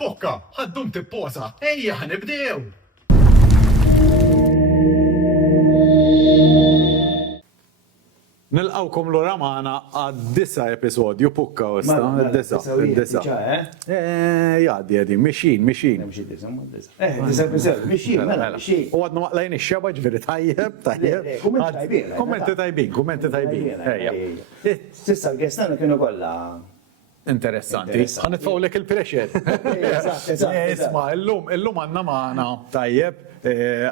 Bokka, ħaddum tipposa. Ejja, ħanibdew. Nilqawkom l-ora maħna għad-disa episodju pukka wasta, id-disa. Jaddi għadi, mixin. U għadna maqlajn ix-xeba ġveri tajjeb. Kommenti tajbin. Sissa l-gestana kienu kolla. Interessanti. Għanitfaw lek il-pressure. Isma, illum għanna maħna tajjeb,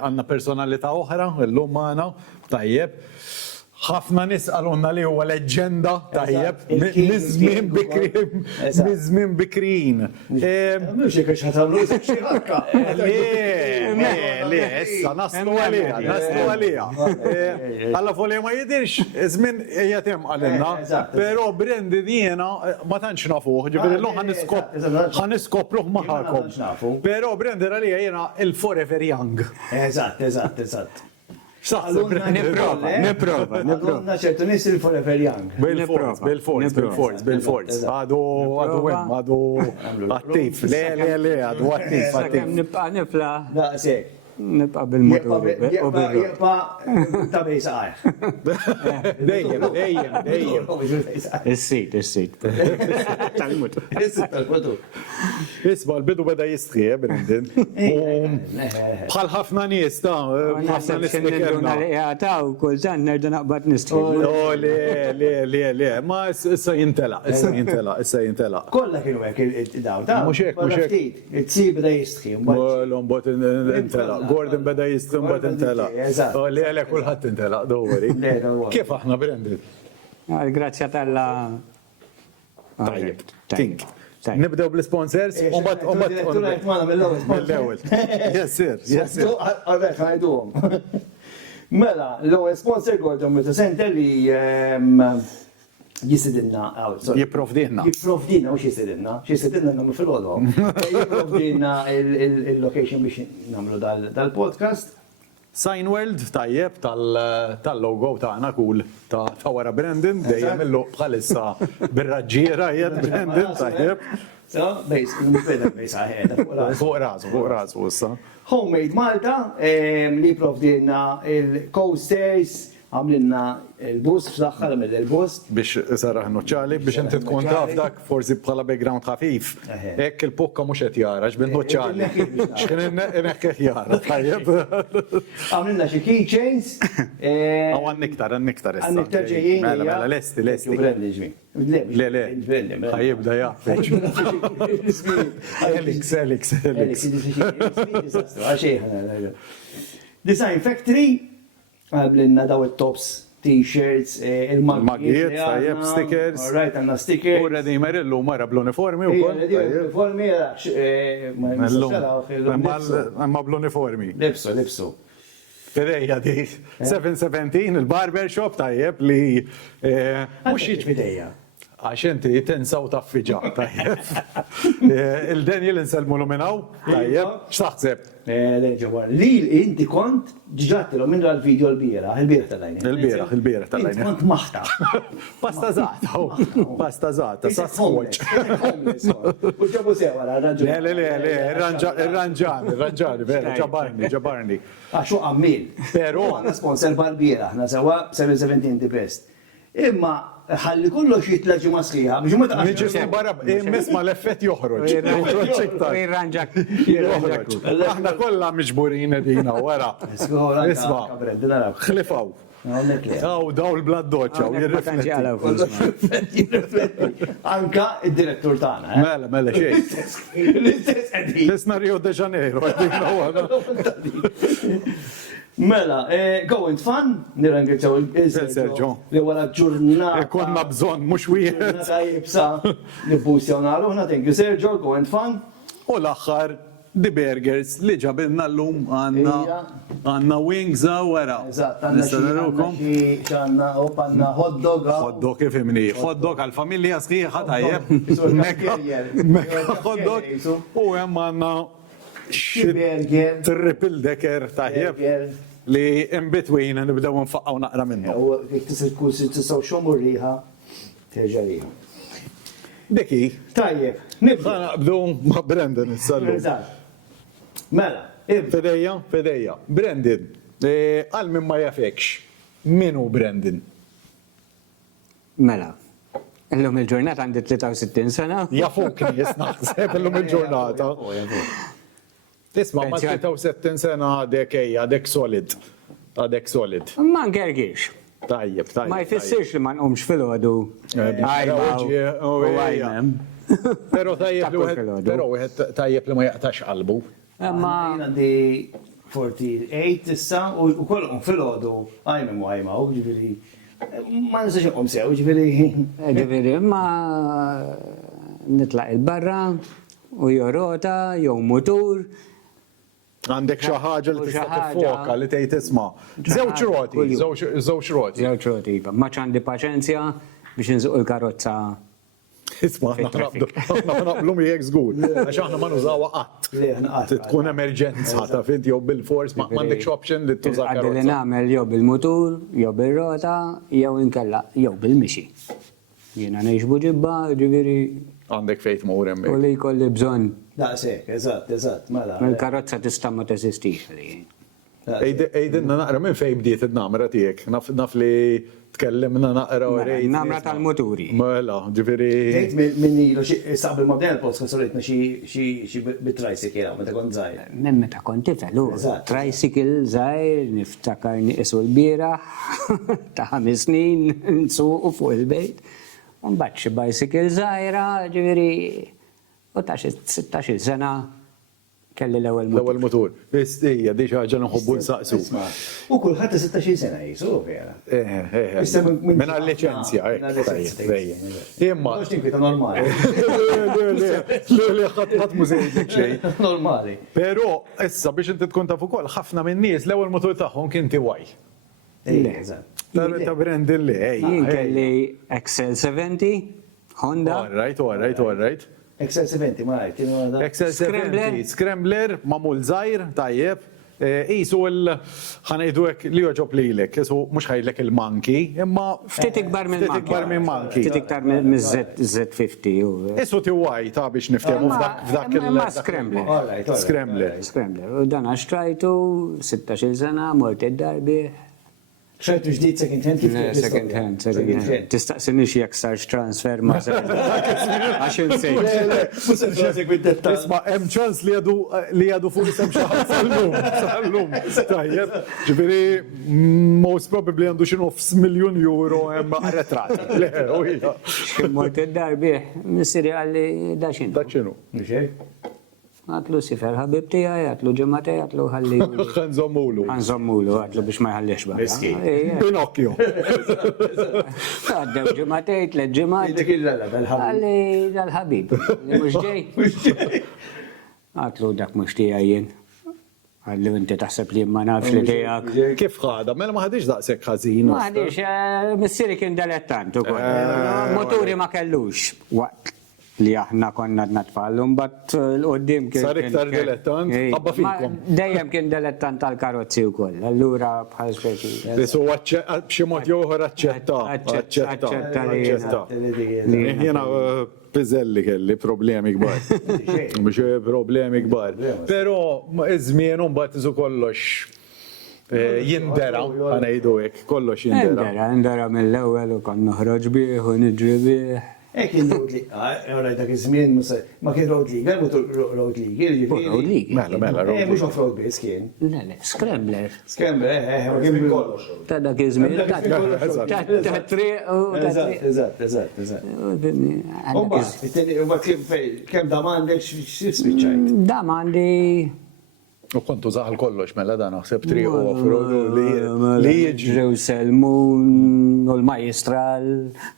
għanna personalità oħra, illum maħna tajjeb. ħafna nis għalunna li huwa leġenda tajjeb, mizmin bikrin. Mux jek xatamlu xieħakka. Le, issa, naslu għalija. Għalla folja ma jidirx, izmin jatem għalinna, pero Brendi dijena ma tanċ nafuħ, ġibir l-lum ħaniskopruħ maħakom. Pero Brendi għalija jena il-forever young. Eżatt. Niprofa. Għadonna ċertu nis il-forever young. Bil-forz. Għadu attif. Le, għadu attif. Nibqa' nifla. Daqsek. Nibqa' bil-motor. Jibqa ta' bejsaħ. Dejjem. Is-sit. Tal-motor. Isma, l-bidu beda jistħi, Brendin. Bħal ħafna nies ta' ħafna nies Nirruna li għataw, kull ġan nerġa' naqbad nistħi. Le, ma issa jintela. Kolla kienu għek id-daw ta' Mux hekk. Il-tsib beda jistħi. L-ombot intela. Gordon beda jistħi, mbot intela. Le, kullħat intela, doweri. Kif aħna, Brendin? Grazzja tal-la. Tajjeb. Tink. Nibdew bl-sponsors, mill-ewwel. Yes, sir. Għalbek, għajdum. Mela, l-ewwel sponsor Gordon Meta Center li jisidinna, Jipprovdina, mux jisidinna namlu fil-ħodu. Jipprovdina il-location biex namlu dal-podcast. Sign World tajjeb tal-logo tagħna kull ta' wara Brandon, dejjem illu bħalissa bir-raġġiera jgħid Brandon tajjeb. Fuq rasu issa. Homemade Malta, li provdina il-coasters, għamlinna il-bus, f'daħħal għamil il-bus. Biex sarraħ noċċali, biex inti tkun taf dak forsi bħala background ħafif. Ekk il-pukka mhux qed jara, x'bil noċċali. X'kien qed jara, tajjeb. Għamlinna xi keychains. Aw għanniktar issa. Għanniktar ġejjin. Mela, lesti. Le. Ħajibda jaqfeċ. Elix. Design Factory, għablinna daw il-tops, t-shirts, il-maggiet, tajjeb, stickers. Right, għanna stickers. U redi merillu mara bl-uniformi u kol. Uniformi, Għamma bl-uniformi. Libsu. Fidejja di 717 il-barber shop tajjeb li Mux fidejja. għax inti tinsaw taffiġa tajjeb. Il-Daniel inselmu l-minaw tajjeb, x'taħseb? Li inti kont ġġattilu minn l-video il-bira tal-lajni. Il-bira tal-lajni. Inti kont maħta. Pasta zata, sa' skoċ. U ġabu sewa, il-ranġani, vera, ġabarni. Għaxu għammil. Pero. Għanna sponsor bal-bira, ħna sewa 717 the best. Imma ħalli kollox jitlaġi masħiħa, biex ma taqax. Nġisni barra, misma l-effett joħroġ. Aħna kolla miġburin edina, wara. Isma, xlifaw. Daw il-blad doċċa, jirrifletti. Anka id-direttur tagħna. Mela, xej. Tisna Rio de Janeiro, Mela, go and fun, nirrangrazzjaw il-Sergio. Li wara ġurnata. Konna bżon, mux wieħed. Ġurnata jibsa nibbusjonaru, thank you Sergio, go and fun. U l-axħar, di burgers li ġabilna l-lum għanna wings wara. Eżatt, għanna hot dog. Hot dog kif imni, hot dog għal-familja sħiħa tajjeb. Hot dog. U hemm għanna triple decker tajjeb. Li in between nibdew nfaqqaw naqra minnu. U jek tisir kursi tisaw xomur riħa, terġa riħa. Diki, Tajjeb, nibda. naqbdu ma' Brendan issa-llum. Eżatt. Mela, ibda. Fedejja. Brendan, għal min ma jafekx, minu Brendan? Mela. Illum il-ġurnata għandi 63 sena. Jafuk nies naħseb illum il-ġurnata. Tisma' ma' 63 sena għadek solid. Għadek solid. Ma ngergix. Tajjeb. Ma jfissirx li ma nqomx fil-ħodu. Għajmem. Pero tajjeb li Tappu wieħed fil-ħodu. però wieħed tajjeb li ma jaqtax qalbu. Ma Għandi 48 issa u kollhom fil-ħodu għajmem u għajmaw, ġifieri. Ma nistax inqom sew, ġifieri. ġifieri ma nitlaq il-barra u jorota, jew mutur. Għandek xi ħaġa li U tista' xi ħaġa. tiffoka li tgħid isma'. Żewġ roti, Kuljum. żewġ roti. Żewġ roti, iva. Ma ċandi paċenzja biex nżuq il-karozza. Isma' aħna naqblu miegħek żgur. Għax aħna ma nużawha qatt. Le, ħanqat. Tkun emerġenza ta' fint jew bil-fors ma m'għandekx option li tuża Għaddi li karozza. nagħmel jew bil-mutur, jew bil-rota, jew inkella, jew bil-mixi. Jiena ngħix buġibba, ġifieri, Għandek fejt mur u hemmhekk. li jkolli bżonn. Daqsek, eżatt, mela. Il-karozza tista' ma teżistix. Ejdinna naqra minn fejn bdiet id-namra tiegħek. Naf li tkellimna naqra u rejt. Namra tal-muturi. Mela, ġifieri. Tgħid minn ilu sabel ma bdejna l-podcast soritna xi bit-tricycle meta kont żgħir. Minn meta kont tifel, Eżatt. tricycle żgħir, niftakar niqisu l-bieraħ ta' 5 snin, nsuqu fuq il-bejt. Mbagħad xi bicycle żgħira, ġifieri, u ta' xi 16 sena kelli l-ewwel mutur. L-ewwel mutur. Istija, di xi ħaġa nħobbu nsaqsu. U kulħadd ta' 16 sena jisu vera. Issa Minn għal-licenzja, Imma. Mhux tinkwita normali. Li ħadd mużej xejn. Normali. Però issa biex inti tkun taf ukoll ħafna minn nies l-ewwel mutur tagħhom kien tiwaj. Eżatt. Ta' Brendan li, Jien kelli Excel 70, Honda, All right. Excel 70, ma rajt, kienu għada. Excel Scrambler. 70, Scrambler, mamul zaħir, tajjeb. Isu ħanajdu li joġob li l-ek, isu mux ħajlek il-manki, imma. ftit ikbar minn Ftit ikbar minn manki. Ftit iktar minn Z50. Isu tiwaj ta' biex niftemu f'dak Ma Scrambler. All right. Scrambler. Scrambler. U dan għaxtrajtu, 16 sena, mort id-darbi. Xajtu ġdid second hand kif kif Second hand. Tistaqsini xie jaksarx transfer ma' Għaxin sejt. Isma' hemm ċans li għadu fuq isem xi ħadd sal-lum. Tajjeb. Ġifieri most probably għandu xi nofs miljun euro hemm arretrati. Le, u hija. Mort id-darbi, missiri għalli daċin. Dak x'inhu? Għatlu sifer ħabib tijaj, għatlu ġemate, għatlu ħalli. Ħanżommulu. Għanżommulu, għatlu biex ma jħallix ba. Miski. Pinocchio. Għaddew ġemate, tlet ġemat. Dik il-lala dal-ħabib. Għalli dal-ħabib. Mux ġej. Għatlu dak mux tijaj jien. Għallu inti taħseb li ma nafx li tijak. Kif ħada? Mela ma ħadix daqshekk ħażin. Ma għadix, missiri kien dilettant u Moturi ma kellux. Waqt li aħna konna natfallum, bat l-qoddim kien. Sar iktar dilettant, ħabba fikom. Dejjem kien dilettant tal-karozzi u koll, allura bħal speċi. Isu b'xi mod joħor aċċetta. Aċċetta li Aċċetta. Jena pizzelli kelli problemi kbar. Mux problemi kbar. Pero iż-żmien mbagħad iżu kollox jindera, għanajdu hekk, kollox jindera. Indera mill-ewwel u kon noħroġ bih u niġri bih. Kien road league, għara dak iż-żmien ma kien road league, għal mutu road league, Road league. Mela, mux off-road base kien. Le, Scrambler. Scrambler, ma kien kollox. Ta' dak iż-żmien. Ta' triq u ta' triq. Eżatt. Kem da mandek x'spiċċajt? Da mandi. U kontu zaħal kollox, mela dan naħseb tri u off-road li jiġi. Ġew Selmun u l-Majestral.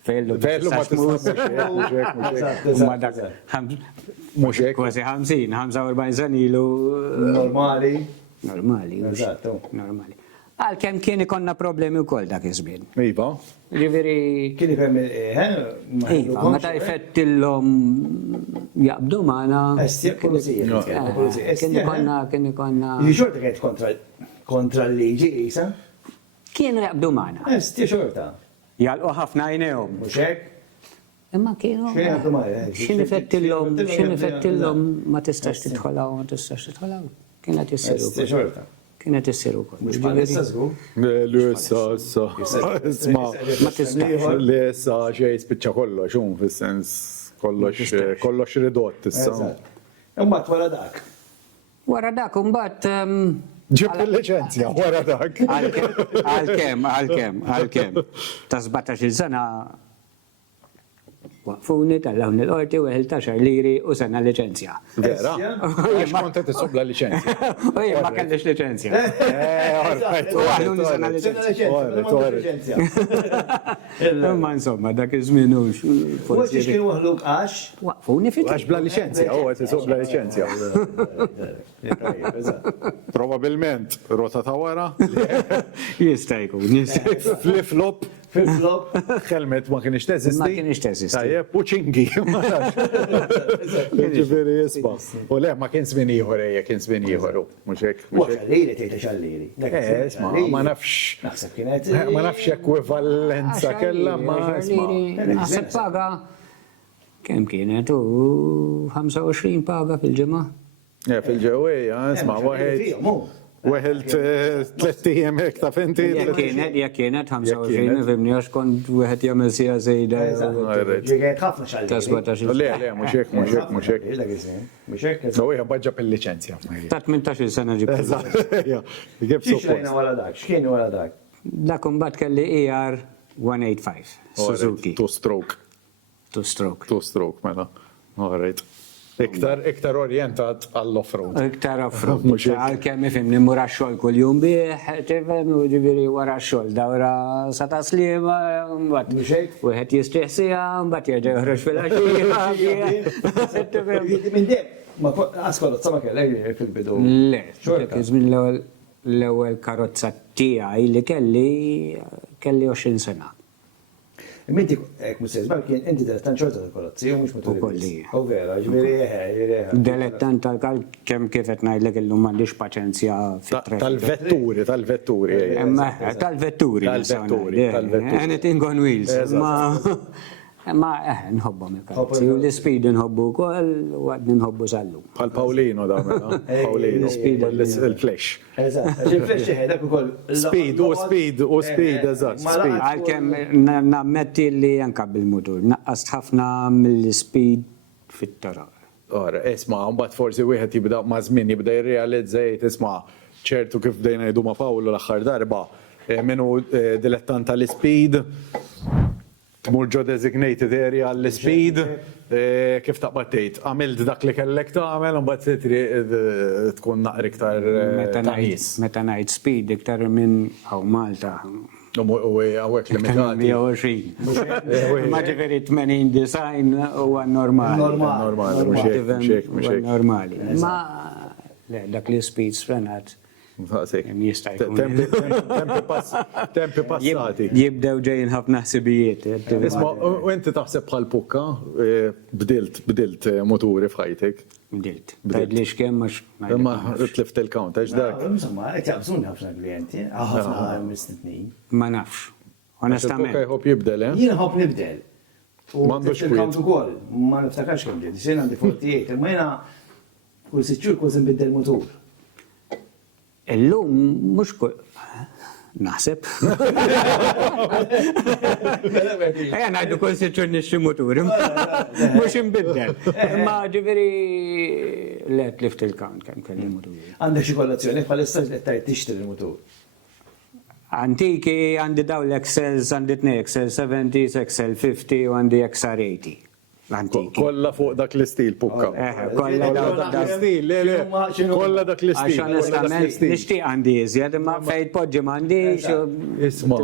Fellu ma Ma dak. Mux hekk. Kważi 50, 45 sen ilu. Normali. Normali. Eżatt. Normali. Għal-kem kien ikonna problemi u koll dak iż-żmien. Iva. Ġifieri. Kien ikhem Iva, meta jfettilhom jaqbdu magħna. Estja polizija. Kien ikonna. Xorta kienet kontra l-liġi, Isa? Eh. Kienu jaqbdu magħna. Estja xorta. Jalqu ħafna jnejhom. Mux hekk? Imma kienu. Xinifettillom ma tistax titħolaw, ma tistax titħolaw. Kienet jissiru. Kienet jissiru. Mux bħal s-sazgu? L-issa, isma, Ma tistax. l-issa xej spiċċa kollox, fil-sens kollox ridott issa. Umbat wara dak. Wara dak, umbat. Ġib il-licenzja wara dak. Għal-kem. Ta' 17 sena waqfuni tal-lawn il-qorti u 11 liri u sena licenzja. Vera? Għax konta tisub la licenzja. U jien ma kellix licenzja. U għalluni sena licenzja. Ma insomma, dak iż-żmien u Forsi kienu għahluk għax? waqfuni fit. Għax bla licenzja, u għet tisub la licenzja. Probabilment, rota ta' wara, Jista' jkun, jista' jkun. flip-flop, Fil-flop? helmet ma kienx teżisti. Ma kienx teżisti. Tajjeb, u ċingi. Ġifiri jisba. U le, ma kien żmien ieħor ejja, kien żmien ieħor. Mhux hekk. Xalliri, tejta xalliri. Isma, ma nafx. Naħseb kienet. Ma nafx ekwivalenza kellha ma isma. Naħseb paga. Kemm kienet u 25 paga fil-ġimgħa? Fil-ġewwejja, isma, Weħelt 3 ijiem hekk ta' fenti. Jekk kienet 25 fimni għax kont wieħed jagħmel sija żejda. Ġiget ħafna xalliri. Ta' 17 Le, mhux hekk. Mux hekk. No, hija baġġa bil-liċenzja. Ta' 18 sena ġib. Gib X'rajna wara dak? X'kienu wara dak? Dak imbagħad kelli ER 185 Suzuki. Two stroke. Two stroke. Two stroke, mela. Alright. Iktar orientat għall-offroad. Iktar offroad. Għal-kemm ifimni mura xogħol kull-jum bih, tifhem u ġifieri wara xogħol dawra sa taslima, mbagħad wieħed jistieħsija, mbagħad jerġa' joħroġ fil-għaxija. Minn dem, ma askolot, sama kellek fil-bidu. Le, dak iż-żmien l-ewwel karozza tiegħi li kelli 20 sena. Minti, Mr. Zbar, kien inti dilettant ċorta tal-kolozzi, u mux motor. U kolli. U vera, ġveri, Dilettant tal-kal, kem kifet najdlek illum m'għandix paċenzja Tal-vetturi. Tal-vetturi. Anything on wheels. Ma nħobbom il-karozzi. U l-speed nħobbu kol, u għad nħobbu sallu. Pal Paolino da, Paolino. Il-flash. Il-flash dak ukoll. Speed, eżatt. Għal-kem nammetti li janka bil-motor. Naqqast ħafna mill-speed fit-tara. Ora, isma, mbagħad forsi wieħed jibda ma' żmien jibda jirrealizzajt, isma' ċertu kif bdejna jdu ma' Pawlu l-aħħar darba, minnu dilettant tal-speed, tmur ġo designated area għall-speed, kif taqbattejt, għamilt dak li kellek tagħmel u mbagħad tkun naqri iktar taqis. Meta ngħid speed iktar minn hawn Malta. U għawek limitati. 120. Ma ġifieri 80 design huwa normali. Normali. Ma dak li speed sfrenat. Tempi passati. Jibdew ġejjin ħafna ħsibijiet. Isma, u inti taħseb bħal pukka, bdilt moturi f'ħajtek? Bdilt. Tgħidli x'kemm mhux. Imma tlift il-count, għax dak. Insomma, qed jaqbżuni ħafna klijenti, ħafna mistitnin. Ma nafx. Onestament. Pukka jħobb jibdel, Jien ħobb nibdel. M'għandux il-count ukoll, ma niftakarx kemm ġiet. Xejn għandi 48, imma jiena kull sitt xhur kważi nbiddel motur. Illum mhux naħseb. Ngħidu kull sitt xhur nixtri muturi. Mhux inbiddel. Ma ġifieri le tlift il-count kemm kelli muturi. Għandek xi kollazzjoni bħalissa qed tajt tixtri l-mutur. Antiki għandi daw l-Excels, għandi 2 Excel 70, Excel 50 u għandi XR80. Antiki. Kolla fuq dak l-istil pukka. Kolla dak l-istil, kolla dak l-istil. Għax onestament nixtieq għandi iżjed, imma fejn poġġi m'għandix. Isma,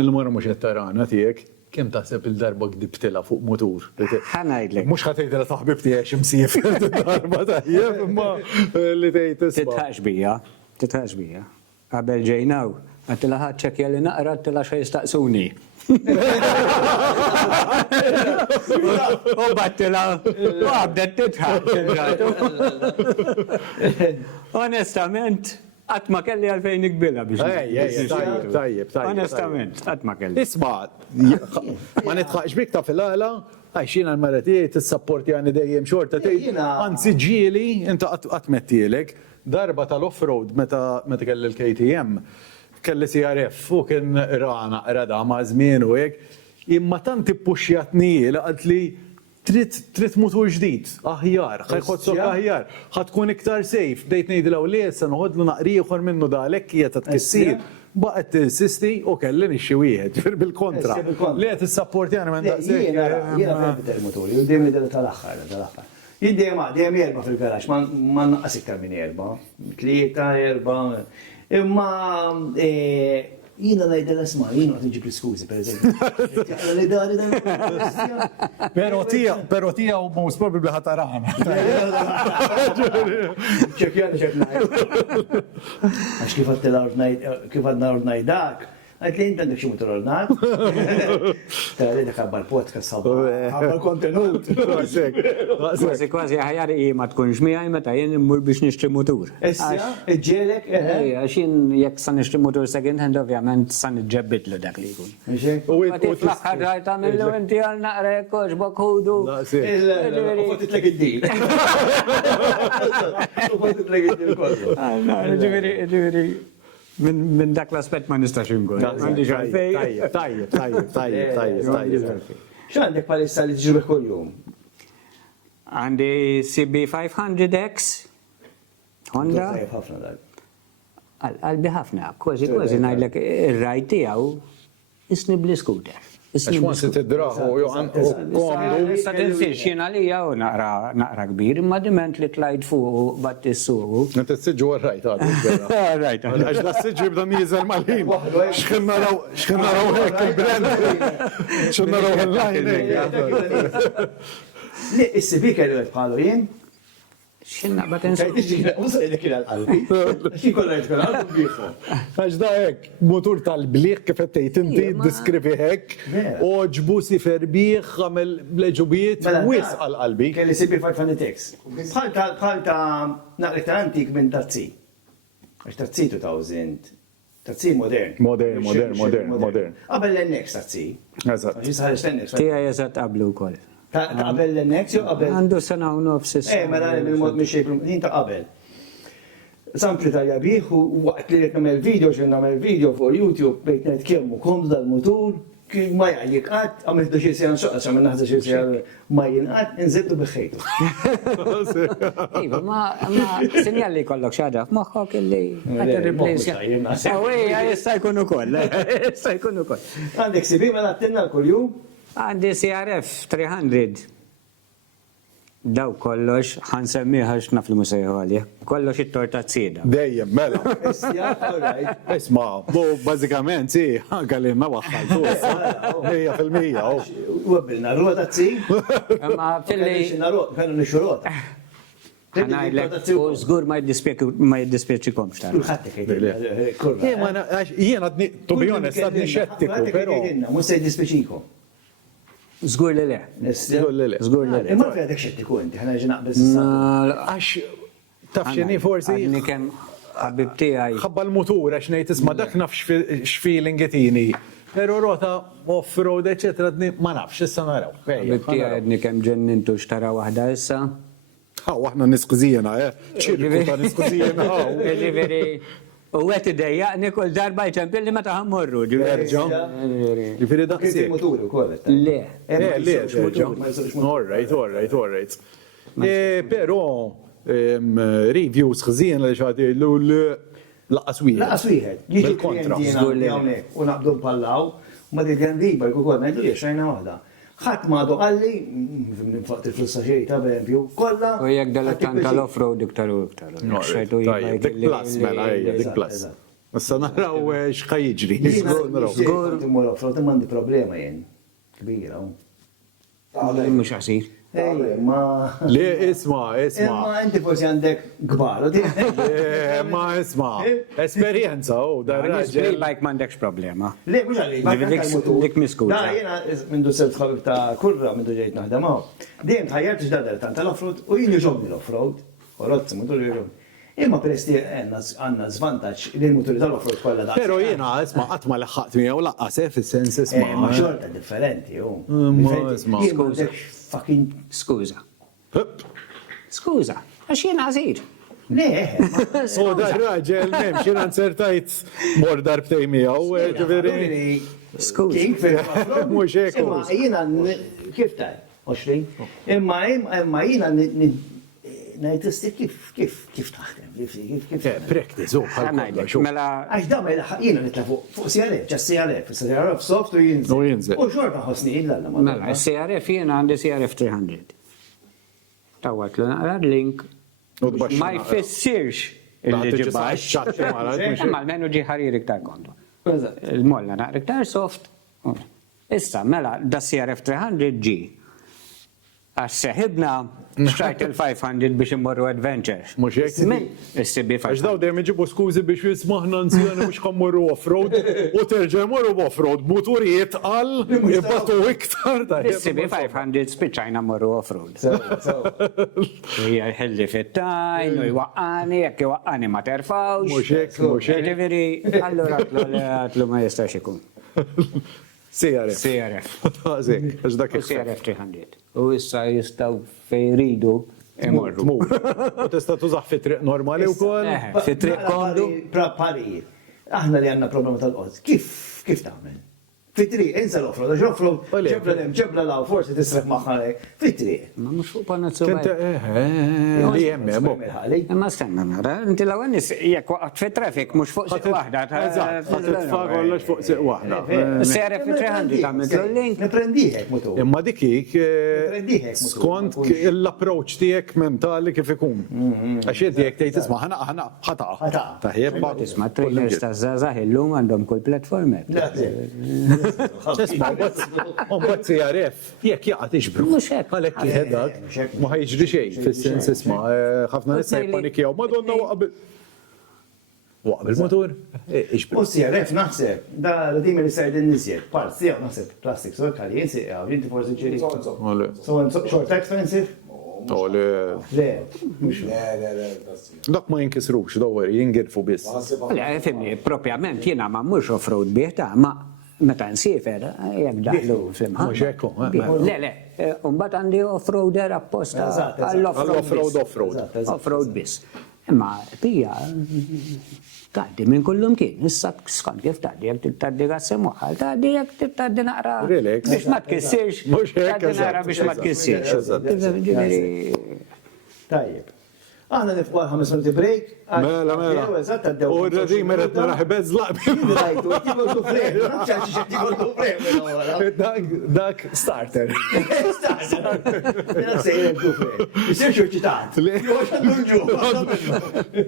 mill-mora mhux qed tarana tiegħek, kemm taħseb il-darba gdibtilha fuq motur? Ħanajdlek. Mhux ħatejdilha taħbib tiegħek x'imsief darba tajjeb, imma li tgħid isma'. Titħax bija. Qabel ġejnaw, għattila ħadċekja li naqra għattila xej staqsuni. U battila, u għabdet titħax. Onestament, Għatma kelli għalfejn ikbila biex. Tajjeb. Onestament, għatma kelli. Isma, ma nitħaqx bik ta' fil-għala, għaxina l-maratijiet, t-sapporti għani dejjem xorta, anzi ġili, inta għatmettilek, darba tal-off-road meta kelli l-KTM, kelli CRF u kien rada ma' żmien u hekk, imma tant ippuxjatni għalt li trid mutur ġdid, aħjar, ħajħod sok aħjar, ħatkun iktar safe, bdejt ngħidilha li issa noħodlu naqri ieħor minnu dalek qiegħed tkissir. Baqgħet tinsisti u kelli nixxi wieħed bil-kontra. Li qed issapportjani minn daqshekk. Jiena fehmt il-moturi, u dejjem idel tal-aħħar. Jien dejjem erba' fil-garax, ma naqqas iktar minn erba', tlieta, erba'. Imma jiena ngħidel isma' jiena qed inġib l-iskużi pereżempju. Pero tiegħu most probably ħatarana. ċekjani ċek ngħid. Għax kif għadna ordnajdak, għajt li jinti għandek xi motor ordnat. Ta' li dak għabbar podcast għabbar kontenut. Kważi ħajar ma tkunx miegħi meta jien immur biex nixtri mutur. Issa, iġġielek, Għax jien jekk sa nixtri mutur second hand ovvjament sa niġġebbitlu dak li jkun. Fl-aħħar rajt għamillu inti għal naqra jekk oġbok ħudu. U fotitlek id-dil. U fotitlek id-dil kollu. Ġifieri minn dak l-aspett ma nistax inkun. Tajjeb. X'għandek palissa li tġibek kuljum? Għandi CB 500X, Honda. ħafna dak. Għalbi ħafna, kważi ngħidlek ir-rajt tiegħu isni bl-scooter. Għax wansi t-draħu, komdu. Issa tinsiex jiena li jew naqra kbir, imma diment li tlajt fuq bat issuqu. Inti t-sidġu għarrajt għadu. Rajt. Għax da s-sidġu jibda mizel mal-ħin. Xkien naraw hekk il-brand. Xkien naraw il-line. Li, is-sibi kellu bħalu jien? Xinna bat insuq. Usa jidek il-qalbi. Xi kollha jtkun qalbi bieħu. Għax da hekk, motur tal-bliħ kif qed inti diskrivi hekk, oġbu sifer bieħ, għamel bleġubiet, wis għal-qalbi. Kelli sibi 500X. Bħal ta' naqrek tal-antik minn Tazzi. Għax Tazzi 2000. Tazzi modern. Modern. Qabel l-NX Tazzi. Eżatt. Għax jisħarġ l-NX. Tija jeżat qablu wkoll. Qabel l-NX jew qabel? Għandu sena u nofs. Mela il-mod minn xejn jien ta' qabel. Sampli ta' jabieħ u waqt li qed nagħmel video xejn nagħmel video fuq YouTube bejt ngħid kemm komdu dal-mutur kien ma jgħid qatt għamiltu xi sena xoqqa x'għamel naħseb xi sena ma jinqatt inżibtu biħejtu. Iva, ma sinjali kollok xada f'moħħok illi ħadd irreplacja. Jista' jkun ukoll. Għandek sibi mela attenna kuljum? Għandi CRF 300. Daw kollox, ħansemmiħa x'naf li musejħu għalja. Kollox it-torta t-sida. Dejjem, mela. Isma, bazzikament, si, għallimna waħħal. Mija fil-mija. U għabbilna, ruwa ta' t-si? Ma fil-li. Kanu nixu rota. Għanajdlek, u zgur ma jiddispeċi komx ta' Jena, to be honest, għadni xettiku, pero. Musa jiddispeċikom. Zgur li le. Zgur li le. Imma għadek xettiku inti, ħana ġi naqbis. Għax, tafxini forsi. Għadni kem ħabib tijaj. ħabba l-mutur, għax nejt isma dak naf x-feeling għetini. Pero rota, off-road, eccetera, ma nafx, issa naraw. Ħabib tijaj għadni kem ġennintu xtara wahda issa. Għahna niskuzijena, ċirku ta' niskuzijena. U għet id-dejjaqni kull darba jċempilli meta ħammurru. Ġifiri da' Kif motur u kollet. Le. All right. Pero, reviews xżien li xaħti l-laqas wieħed. Laqas wieħed. Jiġi klienti hawnhekk u naqbdu pallaw, ma dilgan riba jkun kol ngħidu li xajna waħda. Ħadd m'għadu qalli, nfaqt il-flussa xejn ta' bempju, kollha. U jekk dal-attan tal-off-road iktar u iktar. Dik plus, mela, dik plus. Issa naraw x'ħaj jiġri. Żgur timur off-road m'għandi problema jien. Kbira. Mhux għasir. Le, isma. Ma inti forsi għandek gbar. Ma isma. Esperjenza, Display bike m'għandekx problema. Le, mhux għalli. Dik miskuża. Da, jena mindu selt ħabib ta' kurra, mindu ġejt naħdem għaw. Dejjem tħajjart ġdadar tant tal-offroad u jien jġobni l-offroad. U rotz, mindu Imma peress li għandna żvantaġġ li l-muturi tal-offroad kollha daqs. Pero jiena, isma' qatt ma leħħaqt miegħu laqqas fis-sens Ma isma'. xorta differenti, isma' fucking. Skuża. Skuża, għax jien għażir. Le, U da raġel memx jiena nsertajt mor darbtej miegħu, ġifieri. Skuża. King fil-offroad. Mhux hekk. Imma jiena kif taj, 20? Imma jiena ngħid kif taħdem, kif. Practice, Għanajdek, mela. Għax dam jiena nitla fuq CRF, ġas CRF, CRF soft u jinżel. U xorta ħosni illa. Mela, CRF jiena għandi CRF 300. Tawat l link ma jfissirx il-ġibax. Imma l-menu ġi ħarir iktar kontu. Il-molla naqra iktar soft. Issa, mela, da CRF 300 ġi. Għax seħibna xtrajt il-500 biex immorru adventure. Mhux hekk? Is-sibi Għax daw dejjem iġibu skużi biex jismaħna nzjani mhux kommorru off-road u terġa' jmorru off-road b'muturijiet qal ibatu iktar ta' Is-sibi 500 spiċċajna morru off-road. Hija jħelli fit-tajn u jwaqqani, jekk jwaqqani ma terfawx. Mhux hekk, mhux hekk. Ġifieri, allura għatlu ma jistax ikun. CRF. CRF. Għax dak U CRF 300. U issa jistaw fejridu imorru. U tista' tużaħ fi triq normali wkoll? Fi triq kondu. Pari, aħna li għandna problema tal-qod. Kif tagħmel? Fit-triq, insa l-offroad, għax offroad, ġebla lem, ġebla law, forsi tisrek maħħalek. Fit-triq. Ma mux fuq panazzu Kent li hemm Ma stenna nara, inti l-għan jek waqt fi traffic mux fuq siq wahda. titfa' kollox fuq siq waħda. CRF 300 għamit l-link. Neprendiħek mutur. Imma dikik skont l-approach tiegħek mentali kif ikun. Għax jed jekk tgħid isma' ħana ħata. Taħjeb Isma trailers ta' zazah illum għandhom kull platformer. Mbagħad CRF jekk jaqa' tixbru. Mhux hekk. Għalhekk jieħedak ma ħajġri xejn fis-sens isma' ħafna nies jippanikjaw Madonna waqab il-motur. U CRF naħseb, da l-dim li sajdin nizjed, part sijaw naħseb plastik, so kalli jinsi għaw, jinti forsi ġiri. So short expensive? Le, mux. Dak ma jinkisrux, dawwer, jingirfu biss. Fimni, propjament jena ma mux off-road bieħta, ma meta nsifer, jek daħlu fimħa. Mux ekku. Le, umbat għandi off-roader apposta Għall-off-road, off-road. Off-road bis. Imma pija, taddi minn kullum kien, issa skont kif taddi, jek taddi għassem uħal, taddi jek taddi naqra biex ma tkissirx, taddi naqra biex ma tkissirx. Tajjeb. Aħna nifqu għal 5 minuti break. Mela. U r-radi meret nara ħibez laqbi. Dak starter.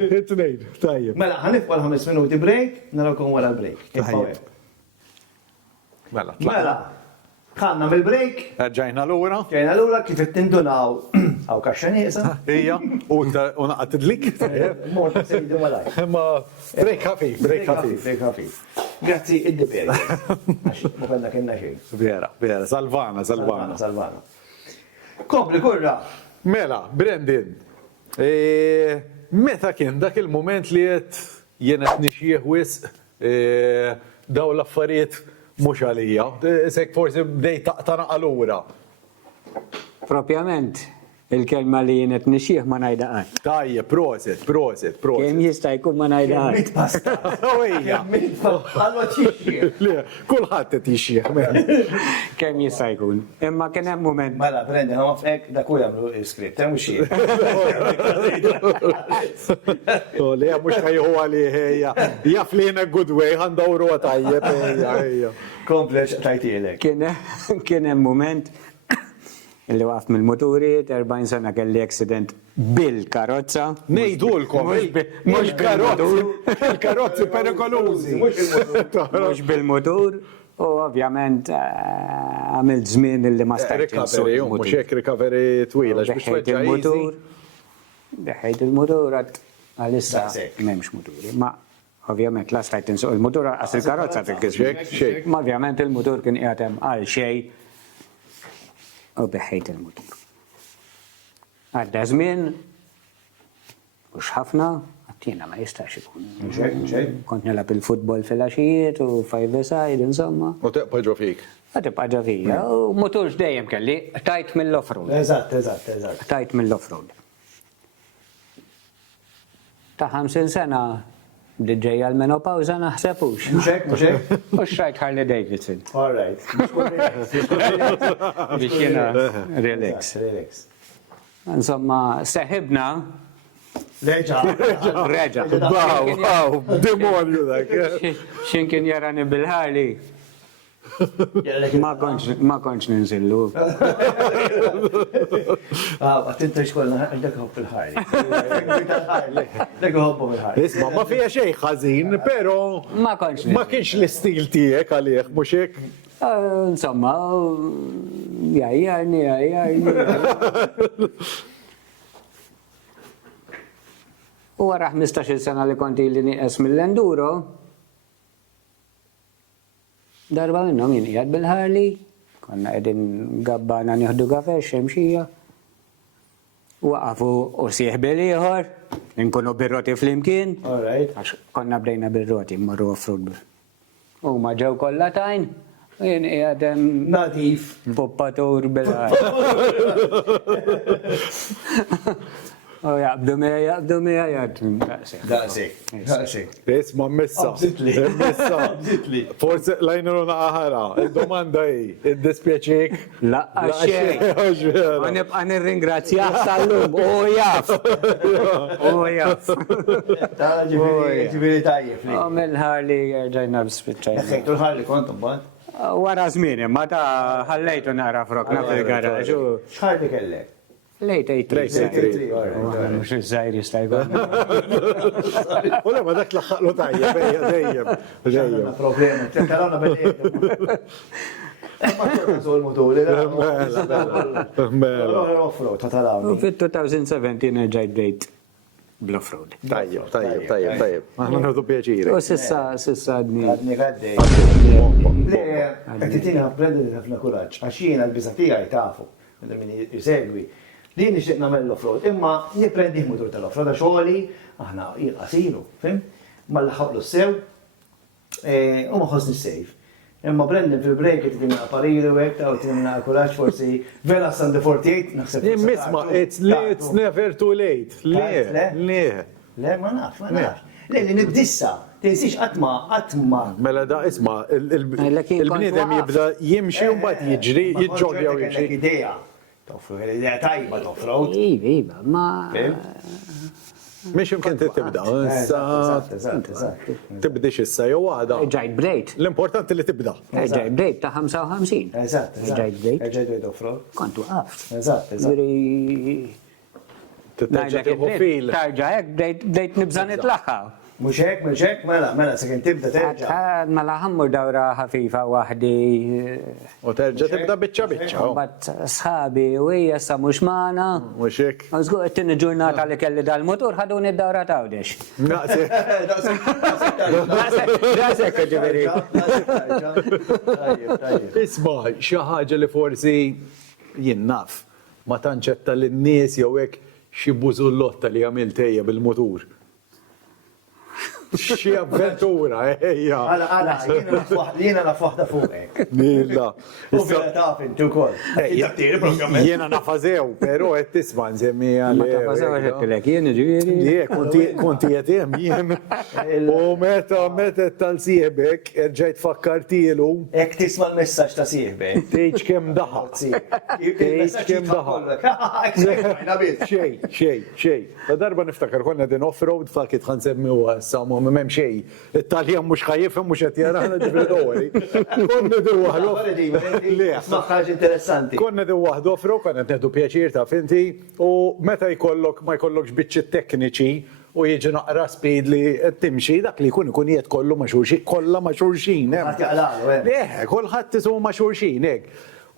It-tnejn, tajjeb. Mela, ħanifqu għal 5 minuti break, narawkom wara l-break. Mela, ħanna mill-break. Ġajna l-ura. Ġajna l-ura kif it-tindunaw għaw kaxxa nieqsa. Ija, u naqat id-lik. Mort sejdu malaj. Ma break ħafif, break ħafif. Break ħafif. Grazzi id-diperi. Ma konna kienna xejn. Vera, salvana. Kompli kurra. Mela, Brendan, meta kien dak il-moment li jenet nixjieħ wisq daw l-affarijiet mhux għalija, sekk forsi bdej taqtana għalura. Propjament, il-kelma li jenet nixieħ ma najda għaj. Tajje, proset. Kem jista' jkun ma najda għaj. Mit pasta. Ejja. Għalwa tixjieħ. Le, kulħadd qed jixjieħ. Kem jista' jkun. Imma kien hemm moment. Mela, prendi, għama f'ek, da kull jamlu il-skript, hemm xie. Le, mhux ħajħu għalih ejja. Jaf li jiena good way, ħandawru tajjeb, ejja. Komplex tajtielek. Kien hemm moment illi waqft mill-moturi, 40 sena kelli accident bil-karozza. Nejdulkom, mhux karozzi, il-karozzi perikolużi. Mhux bil-motur, u ovvjament għamilt żmien illi ma stajtx. Recovery, mhux hekk recovery twila, biex il-motur. Deħejt il-motur għalissa m'hemmx moturi. Ma ovvjament la stajt insuq il-motur għas il-karozza tikkisru. Ma ovvjament il-motur kien qiegħed hemm għal xejn. U beħejt il-motur. Għadda żmien, mhux ħafna, Tina ma jistax ikun. Mxek. Kont nilab il-futbol fil-għaxijiet u five-a-side, insomma. U teqpa ġo fik. Għatib ġavija, u motorx dejjem kelli, tajt mill-offroad. Eżatt. Tajt mill-offroad. Ta' 50 sena DJ għal-menopawza naħsebux. Mxek. U xrajt Harley Davidson. All right. Biex jena relax. Relax. Insomma, seħibna, Reġa. reġa. Wow, demonju dak. Xinkin jarani bil-Harley. Ma konċ ninżillu. Għatinta xkollna, dak hopp il-ħarli. Dak hopp il-ħarli. Isma, ma fija xej ħażin, pero Ma konċ ma kienx l-istil tiegħek għalih, mhux hekk. Insomma, jajjarni. U għara 15 sena li konti li niqes mill-enduro, darba minnom jien jgħad bil-Harley, konna edin gabbana nieħdu kafe xemxija, waqafu u sieħbi liħor, nkunu birroti fl-imkien, All right. għax konna bdejna birroti, morru offroad. U ma ġew kollha tajn, u jien jgħadem Nadif. poppatur bil-Harley. U jaqbdu mija jgħad. Daqsik. Isma, missa. Abżitli. Missa. Abżitli. Forse lajnu naħara, il-domanda id-dispieċik. Laqqa xej. Ma nibqa nirringrazzjah sal-lum, u jaf. Ġibiri tajjeb. U mill-Harley ġajna b-spiċċajna. Sektu l-ħarli kontum bad? Wara zmini, ma ta' ħallejtu nara frokna fil-garaġ. Xħarli kellek? Lejt ejtri. Mux iż-żajr jistajgħu. U ma dak laħħaqlu tajjeb, dejjem. Għanna problemi, t-tarawna bil-ejt. Ma t-tarawna l-motori. Mela. Offroad, ta' tarawni. U fit-2017 ġajt bdejt bl-offroad. Tajjeb. Għanna nħadu pjaċiri. U sissa dni. Għadni għaddej. Le, għettitina għabrendi ħafna kuraġġ, għax jiena l-bizatija jtafu, minn jisegwi. Li nixtieq nagħmel l-offroad, imma nipprendi motor tal-offroad għax xogħli, aħna qasilu, fim? Ma laħaqlu s-sew, u ma ħossni s-sejf. Imma Brendan fil-break titina parilu hekk ta' u titina kuraġġ forsi vera Sunday 48 naħseb. Misma, it's never too late. Le. Le, ma nafx. Le, li nibdissa. Tinsix għatma. Mela da, isma, il-bniedem jibda jimxi u bat jiġri, jiġġogja u jimxi. Idea. Toffru, idea tajba toffroad. Iva, ma. Miex imkien tibda, tibdix issa jew għada. Ġajt brejt. L-importanti li tibda. Ġajt brejt ta' 55. Eżatt. Ġajt brejt. Ġajt brejt offroad. Kontu għaft. Eżatt. Titteġġa tieħu fil. Tarġa hekk bdejt nibżan itlaħħa. Mux hekk, mela, sakin tibda terġa. Mela ħammur dawra ħafifa waħdi. U terġa tibda biċċa. Bat sħabi u hija sa mhux magħna. Mhux hekk. Għazgu it-tieni ġurnata li kelli dal-motor ħaduni d-dawra tawdex. Rasek ġifieri. Isma' xi ħaġa li forsi jien naf ma tanċetta lin-nies jew hekk xi bużullotta li għamiltejja bil-mutur. Xi avventura, ejja. Għala, jiena naf waħda fuqek. Milla. U vera taf intu kol. Jiena nafazew, pero qed tisma' nsemmiha Ma tafazaw għaxekilek, jien ġifieri. Konti jedem jien. U meta tal-siebek, ġejt fakkartilu. Ek tisma l-messaġġ ta' sieħbek. Tgħid kemm daħaq. Tgħid kemm daħaq. Xej. Ta' darba niftakar konna din off-road fakit ħansemmi u għassamu m'hemm xejn. It-Taljan mhux ħajjifhem mhux qed jara ħana ġifieri dowri. Konna din waħdu. Smaħħaġ interessanti. Konna din waħdu off-road, konna neħdu pjaċir ta' finti u meta jkollok ma jkollokx biċċiet tekniċi u jiġi naqra speed li timxi dak li jkun jiet kollu ma' xulxin, kollha ma' xulxin. Ħadd jaqlalu, Kulħadd isu ma' xulxin hekk.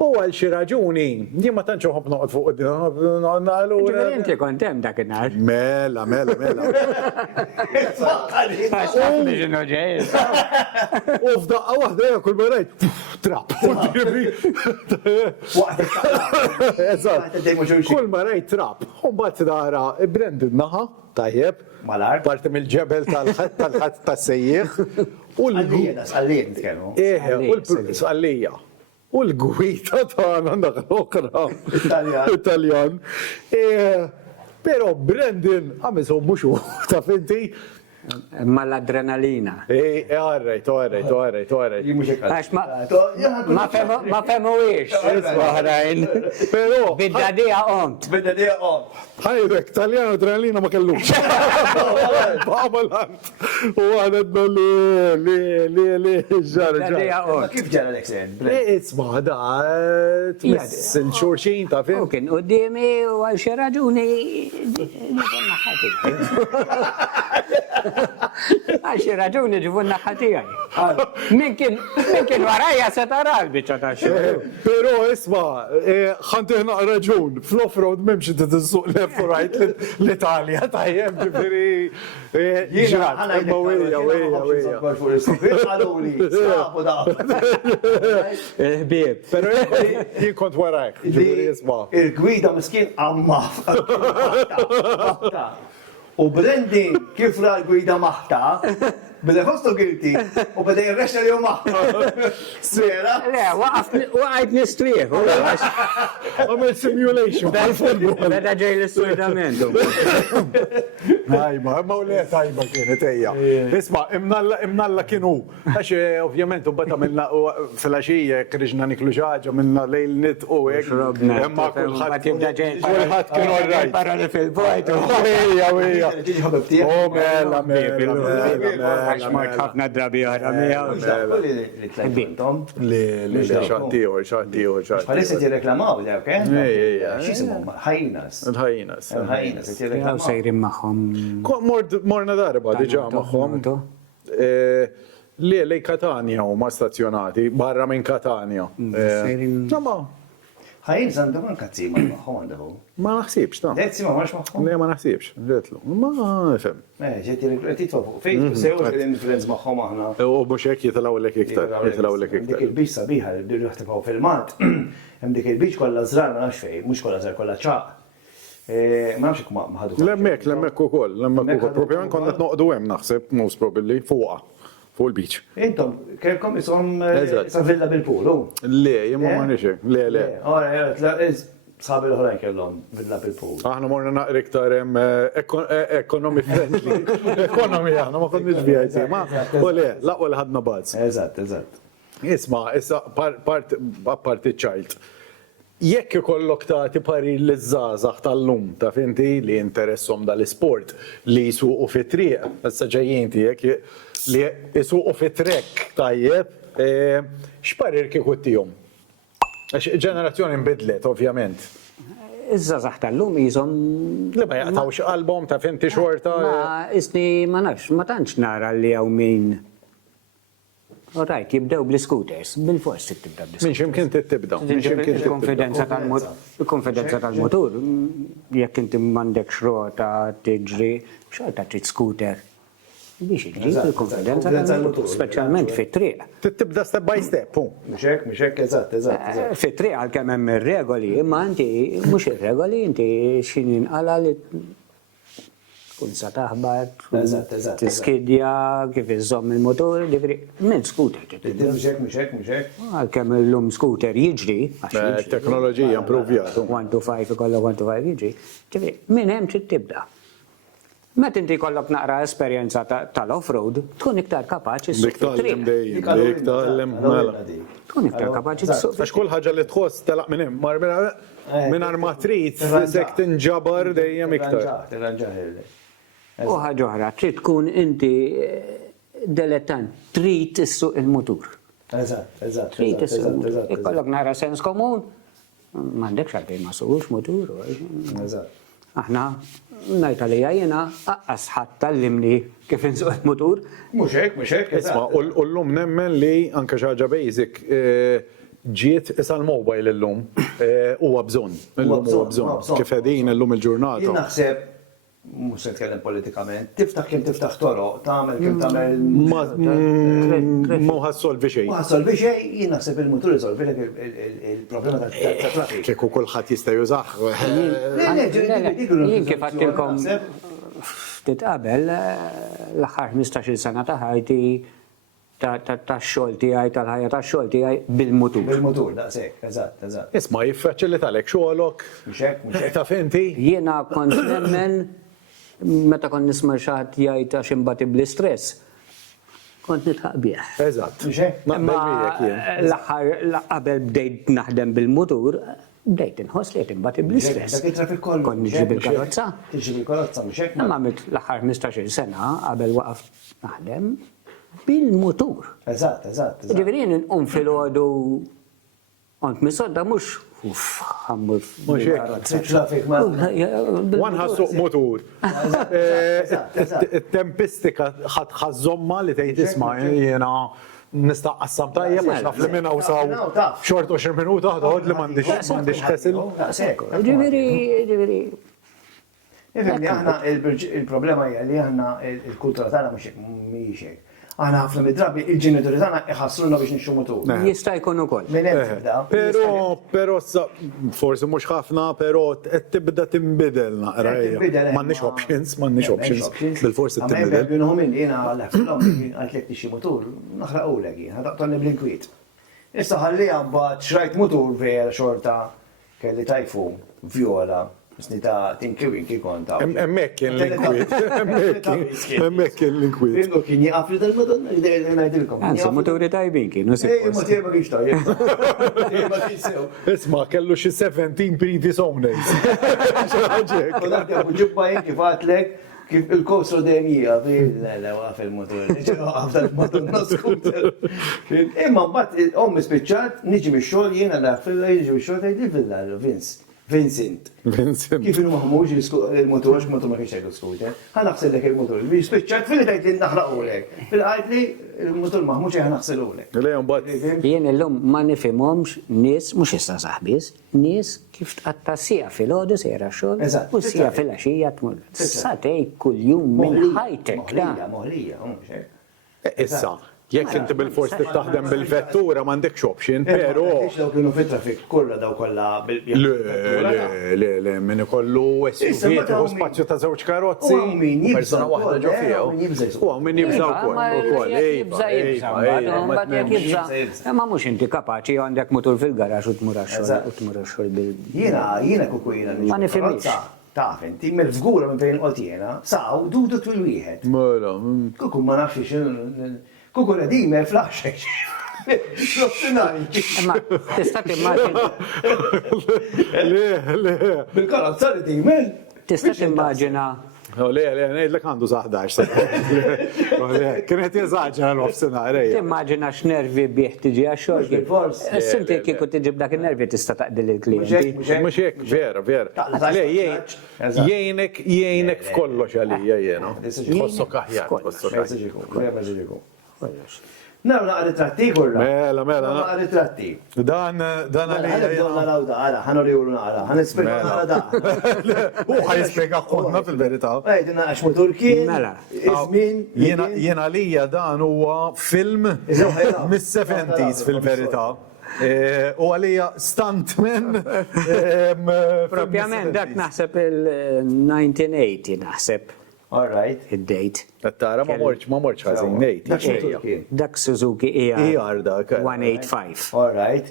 U għal xi raġuni, jien ma tantx ħobb noqgħod fuq Ġifieri inti kont hemm dak in-nar. Mela. Għax taf biex inhu ġej. U f'daqqa waħda kull ma rajt trap. Kull ma rajt trap. U mbagħad nara Brandon naħa tajjeb. Malar. Parti mill-ġebel tal-ħadd tas-sejjieħ. Għallijek nitkellmu. Għalija. U l-gwita tagħna dak l-oħra. Italjan. Però Brandon għamisu mhux taf inti. Ma l-adrenalina. Għarrejt. Għax ma femu ix. Oħrajn. Però Bid-dadija ont. ħajrek, Taljan adrenalina ma kellux. Babalant. U għadetna li Bid-dadija ont. Kif ġara l-eksen? Isma, da, tmiss il-xurxin ta' U fin. kien qoddimi u għal xi raġuni għal xi raġuni ġivu naħħatijaj. Min kien warajja se tara l-biċċa ta' xogħol. Pero isma, ħantiħna raġun, fl-off-road memx t-tizzuq left u right l-Italja tajjem ġifiri. Ħbieb. Pero jien kont warajk, ġifiri isma. Il-gwida miskin għammaf. U Brandon kif ra l-gwida maħta, bida fostu guilty, u bida jirrexxa li maħta. Sera? Le, waqajt nistwieħ. Għamil simulation għal-futbol. Beda ġej l-istudamentu. Tajba, imma u le tajba kienet ejja. Isma, imnalla kienu. Għax ovvjament u bata minna fil-axija kriġna niklu ġaġa minna lejl nit u għek. Imma kullħat kienu għarrajt. Paroli fil-bojt. Ejja. Tiġi ħabib tiegħek. Oh, mela. Għax ma ħafna drabi għara Li xaħtiħu. Palissa ti reklamaw dawk, eh? Ejja. X'jisimhom? Ħajnas. Il-ħajnas. Ħajnas, ti Għaw reklamaw. sejrin maħħom. Morna darba diġa maħħom. Li Katania u ma stazzjonati, barra minn Katania. Ħajnas għandhom anka tzima magħhom għandhom. Ma naħsibx, ta' Dejt tzima marx magħhom? Le ma naħsibx, ġetlu. Ma nifhem. Ġetti titwa fuq Facebook, sew l-influenz magħhom aħna. U mhux hekk jitlaw lek iktar, Dik il-biċ sabiħa li bdiru jaħtifaw fil-mat. Hemm dik il-biċ kollha żrar ma nafx fejn, mhux kollha żrar kollha ċaq. Ma nafx hekk ma ħadu. Lemmek ukoll. Propjament konna noqdu hemm naħseb, most probably, fuqha. Fuq il-beach. Intom, kelkom isom sa villa bil-pulu? Le, jemma ma nixek. Le. Sabi l-ħorajn kellhom villa bil-pulu. Aħna morna naqri iktar economy friendly. Economy aħna ma konniex VIC. Ma u le, laqwa li ħadna bazz. Eżatt. Isma, issa parti ċajlt. Jekk ikollok tagħti pari l-żgħażagħ tal-lum ta' finti li interessom dal-isport li jsuqu fit-triq, issa ġejjin tiegħek li jsuqu fit-trek tajjeb, x'parir kieku tihom? Għax ġenerazzjoni nbidlet, ovvjament. Iż-żazax tal-lum jizom. Li ma jaqtawx album ta' finti xorta. Ma isni ma nafx, ma tantx nara li hawn min. Alright, jibdew bl-scooters, bil-fors tibda bl-scooters. Min ximkien tibda. Il-konfidenza tal-motur, jekk inti m'għandekx rota tiġri, xorta trid scooter. Biex iġġib il-konfidenza tal-motur, speċjalment fit-triq. Tibda step by step, Mhux hekk, eżatt. Fit-triq għalkemm hemm ir-regoli, imma inti mhux ir-regoli, inti x'inhi inqala li kun sa taħbar, tiskidja, kif iżomm il-motor, minn scooter. Mhux hekk. Għalkemm illum scooter jiġri, teknoloġija improvjata. 1 to 5 ikollok 1 to 5 jiġri, ġifieri minn hemm trid tibda. Meta inti jkollok naqra esperjenza tal-off-road, tkun iktar kapaċi Dik tal-lem dejjem, dik tal-lem mela. Tkun iktar kapaċi tsuq. Għax kull ħaġa li tħoss telaq minn hemm, minn ma trid, sek tinġabar dejjem iktar. U ħaġa oħra, trid tkun inti dilettant, trid issuq il-mutur. Eżatt. Trid issuq il-mutur. Ikollok nara sens komun, m'għandekx għalfejn ma suqux mutur. Eżatt. Aħna ngħid għalija jiena aqqas ħadd tallimni kif insuq il-mutur. Mhux hekk. Isma' u llum nemmen li anke xi ħaġa basic ġiet issa l-mobile illum huwa bżonn. Illum huwa bżonn. Kif qegħdin illum Jien il-ġurnata. naħseb, mhux se nitkellem politikament, tiftaħ kemm tiftaħ toroq, tagħmel kemm tagħmel. Ma ħassolvi xejn. Ma ħassolvi xejn, jien naħseb il-mutur isolvi lek il-problema tat-traffic. Kieku kulħadd jista' jużah. Jien kif għattilkom ftit qabel l-aħħar 15-il sena ta' ħajti tax-xogħol tiegħi tal-ħajja tax-xogħol tiegħi bil-mutur. Bil-mutur, daqshekk, eżatt. Isma' jiffaċilitalek xogħolok. Mhux hekk. Taf inti? Jiena kont nemmen meta kont nisma' xi ħadd jgħid għax imbagħad bl-istress. Kont nitħaq bih. Eżatt. Mhux hekk? Imma l-aħħar qabel bdejt naħdem bil-mutur, bdejt inħoss li qed imbagħad bl-istress. Dak it-traffic kollu. Kont niġi bil-karozza. Tiġi bil-karozza, mhux hekk? Imma għamilt l-aħħar 15-il sena qabel waqaft naħdem bil-mutur. Eżatt. Ġifieri jien inqum filgħodu kont misodda mhux ħammur Mhux hekk. Traffic ma. Wan ħassuq motur. Tempistika ħażomma li tgħid isma' jiena nista' qassam tajjeb għax naf li minn hawn saw xort 20 minuta ħadħod li m'għandix ħesil. Ġifieri. Ifhem li aħna il-problema hija li aħna il-kultura tagħna mhijiex hekk. Aħna ħafna mid-drabi il-ġenituri tagħna iħassruna biex nixxu mutur. Jista' jkun ukoll. Minn hemm tibda. Però forsi mhux ħafna, però qed tibda tinbidel naqra. M'għandniex options, bil-forsi tinbidel. Għamil binnhom jiena l-ħafna għaltlek nixxi mutur, naħraqulek jien, ħadaqtonni bl-inkwiet. Issa ħallija mbagħad xrajt mutur vera xorta kelli tajfu vjola. Snita tinkiwin ki konta. Emmek kien l-inkwiet. Emmek kien l-inkwiet. Ringo kien jaqaf li dal-madonna, jidejl najdilkom. Għansu moturi tajbin kienu Motier ma kienx tajjeb. Motier ma kienx sew. Isma' kellu xi 17 previous owners. U dak ġibba jien kif għatlek kif il-kosro dejjem hija la waqaf il-motor. Waqaf tal-madonna scooter. Imma mbagħad ommi spiċċat niġi mix-xogħol jiena fil-la jiġi mix-xogħol tgħidli fil-la Vincent. Kif inhu maħmux il-motor, x-motor ma kienx jgħidu scooter, ħanaħsellek il-motor. Spiċċat fil-li tgħid li naħraqulek. Fil-qajt li il-motor maħmux ħanaħselulek. Jien illum ma nifhimhomx nies mhux issa saħbiż, nies kif tqatta sija fil-għodu sejra xogħol u sija fil-għaxija tmur. Satej kuljum minn ħajtek. Moħlija, mhux hekk. Issa, jekk inti bil-fors taħdem bil-vettura m'għandekx option, però. Daw kienu fit-trafik kollha daw kollha Le, min ikollu SUV u spazju ta' żewġ karozzi. Persuna waħda ġo fiegħu. U min jibża wkoll. Ma mhux inti kapaċi għandek mutur fil-garax u tmur għax-xogħol bil. Jiena kuku jiena. Ma nifhimx. Taf, inti mill-fgura minn fejn qod jiena, saw dudu twil wieħed. Mela. Kuku ma nafx x'inhu. Kuku redime flaxek. Ma tista' timmaġina. Le. Bil-karozza redime. Tista' timmaġina. Le, ngħidlek għandu saħdax. Kienet jeżaġġa l-ofsinhar. Timmaġina x'nervi bih tiġi għax-xogħol. Sinti kieku tiġib dak in-nervi tista' taqdil il-klijenti. Mhux hekk, vera. Le, jgħinek f'kollox għalija jiena. Tħossok aħjar. Naw naqra ritratti kurra. Mela. Naqra ritratti. Dan għalija. Donna lawda, għara, ħanuriwlu naqra, ħanispega naqra da. U ħajspega konna fil-verità. Għajdu naqax motor kien. Mela. Izmin. Jena għalija dan huwa film mis-70s fil-verità. U għalija stuntman. Propjament dak naħseb il-1980 naħseb. All right. Id-date. Tara ma morċ ħażin ngħid. Dak Suzuki ER dak. 185. All right.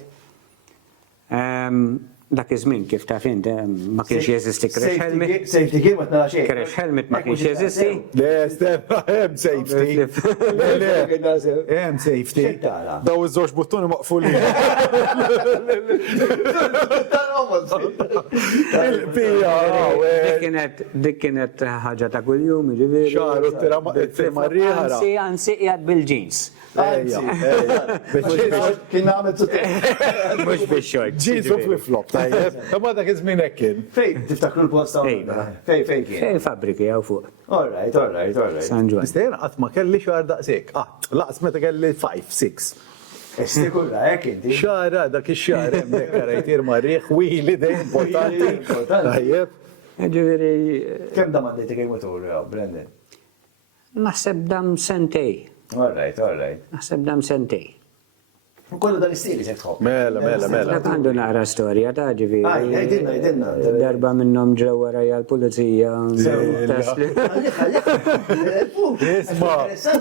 Dak iż-żmien kif taf int ma kienx jeżisti crash helmet. Safety kien ma tnara xejn. Crash helmet ma kienx jeżisti. Le, Stefan, hemm safety. Hemm safety. Daw iż-żewġ buttuni maqfulin. Dik kienet ħaġa ta' kuljum, ġifieri. Xaru t-marriħara. Anzi qiegħed bil-jeans. Kien għamil Mhux bix-xort. Jeans u flip-flop, tajjeb. Ma dak iż-żmien hekk kien. Fejn tiftakru l-posta? Fejn kien? Fejn fabriki għaw fuq. All right. San Ġwan. Istejn qatt ma kelli xar daqshekk. Laqas meta kelli 5, 6. Estikulla, hekk inti. Xara, dak ix-xar hemmhekk rajtir marriħ wili dejjem importanti. Tajjeb. Ġiviri, Kemm da mandejtek il-motor, Brendan? naħseb dam sentej. All right. Naħseb dam sentej. Kollu dan istili se tħobb. Mela. Dak għandu naqra storja ta' ġiviri. Għajdinna. Darba minnom ġew warajja l-pulizija. Isma,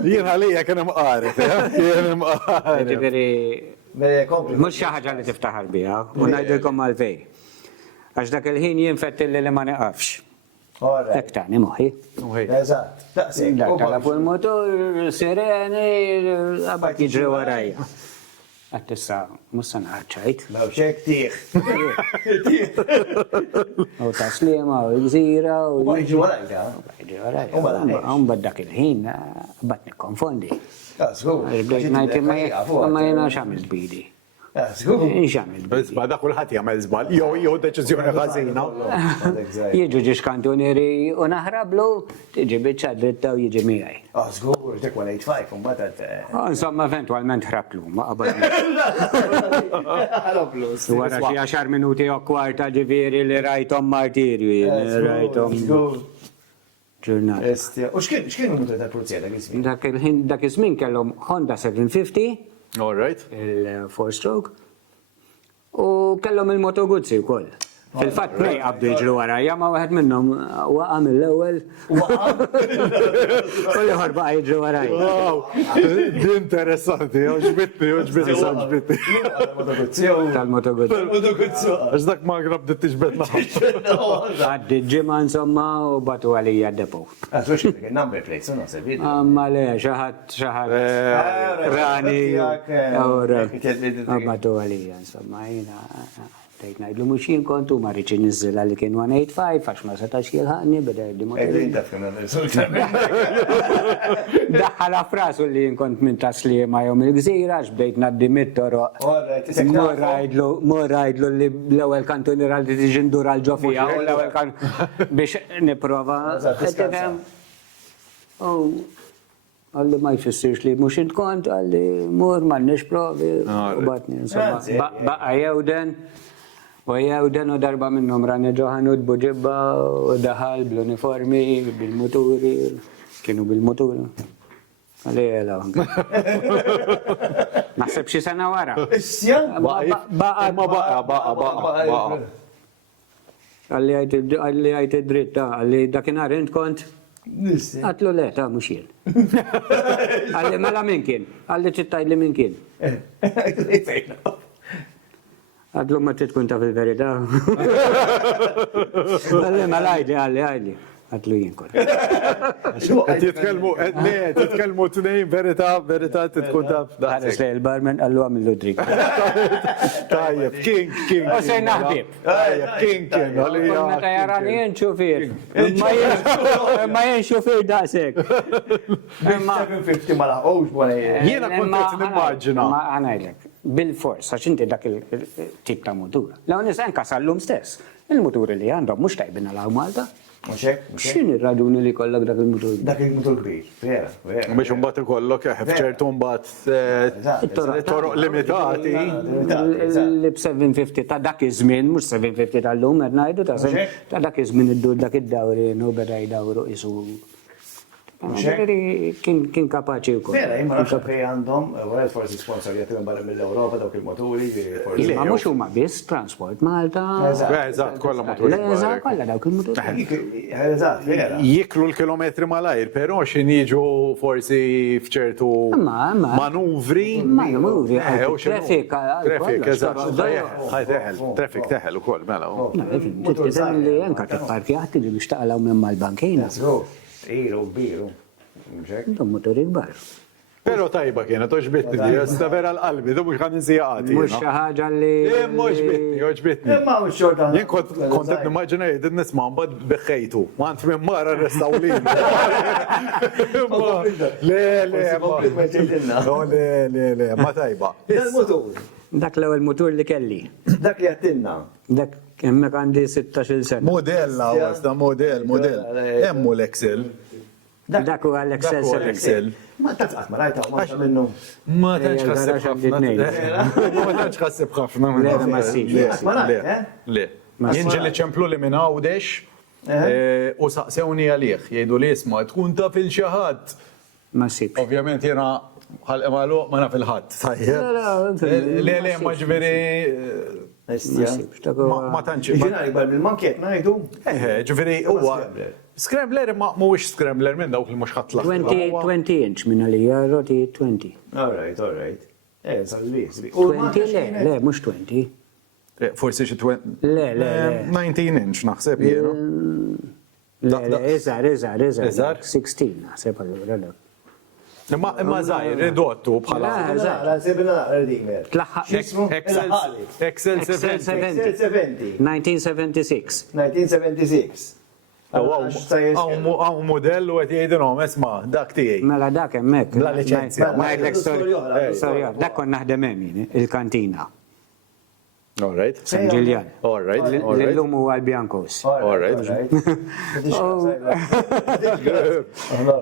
jien għalija kien imqaret, kien imqaret. Ġiviri, Kompli. mux xaħġa li tiftaħar bija, u najdilkom għalfej. Għax dak il-ħin jien fettilli li ma neqafx. All right. Ek tani moħi. Eżatt. Daqsek. Tala fuq il-motor, sireni, għabak jiġri warajja. Għattissa, mussan ħarċajt. Law xek tiħ. U taslima, u gżira, u Ma iġi warajja. jiġri warajja. Un dak il-ħin, għabat nikkonfondi. Għazgur. Bdejt najti ma jena xamil bidi. Għazgur. Xamil bidi. Isma, da kulħadd jagħmel żball. Jew deċiżjoni ħażina. Jiġu ġiex kantonieri u naħrablu, tiġi biċċa dritta u jiġi miegħi. Għazgur, tek 185, un batat. Insomma, eventualment ħrablu, ma qabel. Wara xi 10 minuti u kwarta ġifieri li rajthom martirju, rajthom ġurnata. U xkienu mutu tal-pulizija dak ismi? Dak iż-żmien kellhom Honda 750, All right. il-4-stroke, u kellhom il-Moto Guzzi wkoll. Fil-fatt nej qabdu jiġru warajja, ma waħed minnhom waqa' mill-ewwel. U li ħorba jiġru warajja. Wow, di interessanti, oġbitni. Tal-Moto Guzzi. Għax dak ma grab di tiġbet naħam. Għaddi ġimma insomma u batu għalija depo. Għazgur xek, number plate, so naħseb. Ma le, xaħat rani, batu għalija insomma jina. Tejt najdlu mux jien kontu marriċi nizzila li kien 185, għax ma setax jilħanni, beda jibdi motori. Daħħala frasu li jien kont minn taslima jom il-gżira, għax bdejt naddi mit-toro. Morrajdlu li l-ewel kantoniera li tiġi ndura l-ġofija, u l-ewel kan biex niprofa. Għalli ma jfissirx li mux intkont, għalli mur ma nix provi, u batni, insomma, baqa jewden. U jewden u darba minnom rani ġoħanud buġibba u daħal bl-uniformi, bil-moturi, kienu bil-moturi. Għalli jela. Naħseb xie sena wara. Issja? Baqa. Għalli għajt id-dritta, għalli dakinar int kont. Għatlu le, ta' mux jien. Għalli mela minn kien, għalli ċittaj li minn kien. Għadlu ma tkun ta' fil-verita. Għalli mela għalli. Għatlu jien kol. Titkelmu t-nejn verita tkun ta' Għadis li il-barman għallu għamillu drik. Tajjeb, king. U sej naħbib. Tajjeb, king. Meta jarani jien xufir. Ma jien xufir daqsek. 750 ma laħqowx bħala Jiena kontet nimmaġina. Ma għanajlek, bil-fors, għax inti dak il-tip ta' motura. L-għonis għanka sallum stess. Il-moturi li għandhom mux tajbin għal Malta. X'in ir-raġuni li kollok dak il-motor? Dak il-motor kbir, vera. Biex mbagħad ikollok ċertu mbagħad toroq limitati. L-750 ta' dak iż-żmien, mhux 750 tal-lum qed ngħidu ta' dak iż-żmien iddur dak id-dawri u beda jdawru isu. Kien kapaċi wkoll. Vera, imma nafx fej għandhom, għal forsi sponsor jgħatim barra mill-Europa dawk il-motori. Ma mhux huma biss Transport Malta. Eżatt, kollha motori. Eżatt, kollha dawk il-motori. Eżatt, vera. Jiklu l-kilometri malajr, però xin jiġu forsi fċertu manuvri. Traffic, eżatt. Traffic teħel ukoll, mela. Li jenka t-parkjati li biex taqlaw minn mal-bankina. Iru, biru. Dom motori kbar. Pero tajba kienet, oġbitni di, jasta vera l-qalbi, du mux għan nżijaqati. Mux xaħġa li. Oġbitni. Imma mux xorta. Jien kontet nimmaġina jidin nisma mbad beħħejtu, mant minn mara restawlin. Le, ma tajba. Dal-motor. Dak l-ewel motor li kelli. Dak li għattinna. Dak jemmek għandi 16 sena. Modella, għasta modell. Emmu l-Excel. Dak huwa l-Excel Dak huwa 7. l-Excel. Ma tafqat ma rajta ma ta' minnu. Ma tantx Ejja, ħasseb garax ħafna. għandit Ma tantx ħasseb ħafna. Le, ma ssirx, Le, ma ssirx. Ma le, rajt, eh? le. Jinġeli ċemplu li minn għawdex u saqsewni għalih, jgħidu li jisma, tkun taf il-xaħat. Ma sibx. Ovvjament jena ħal-emalu ma naf il-ħat. Le, ma ġveri. Ma sibx. Dak huwa Ma tantx. Ġinari gbar mill-mankiet najdu. Ġveri, huwa. Scrambler ma mhuwiex scrambler minn dawk li mhux ħatlaħ. 20 inch minn għalija, roti 20. All right. Salvi. 20 le, mux 20. Forsi xi 20. Le. 19 inch naħseb jiena. Le, iżar. Iżgħar? 16 naħseb allura le. Imma żgħir, ridottu bħala. Sebina rdimer. Tlaħħaq Excel 70. 1976. 1976. Għaw modell u għet jgħidinhom, esma, dak tiegħi. Mela dak hemmhekk. Bla licenzja. Ma jgħidlek Storja oħra. storja. Dak kont naħdem hemm il-kantina. All right. San Ġiljan. All right. L-lum huwa l-Bjankos. All right.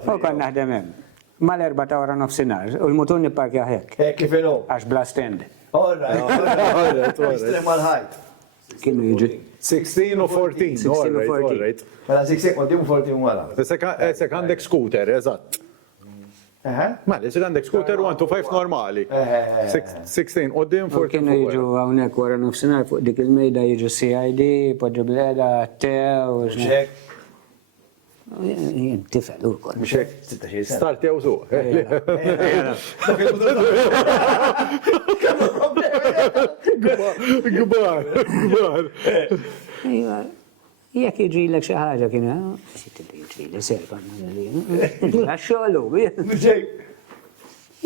U kon naħdem hemm. Mal-4 ta' wara nofsinhar u l-mutur nipparkja hekk. Kif inhu? Għax bla stand. All right. Extreme height. Kienu jiġu 16 u 14. 16 u 14. Mela 6 qoddim u 14 wara. Sek għandek scooter, eżatt. Mela, sek għandek scooter 125 normali. 16 qoddim, 14. kienu jiġu hawnhekk wara nofsinhar fuq dik il-mejda jiġu CID, poġġu bleda, tew. Xek. Jien tifel ukoll. Mxek, start jew suq. Gbar. Jekk jiġrilek xi ħaġa kien jiġrili serba għax-xogħol.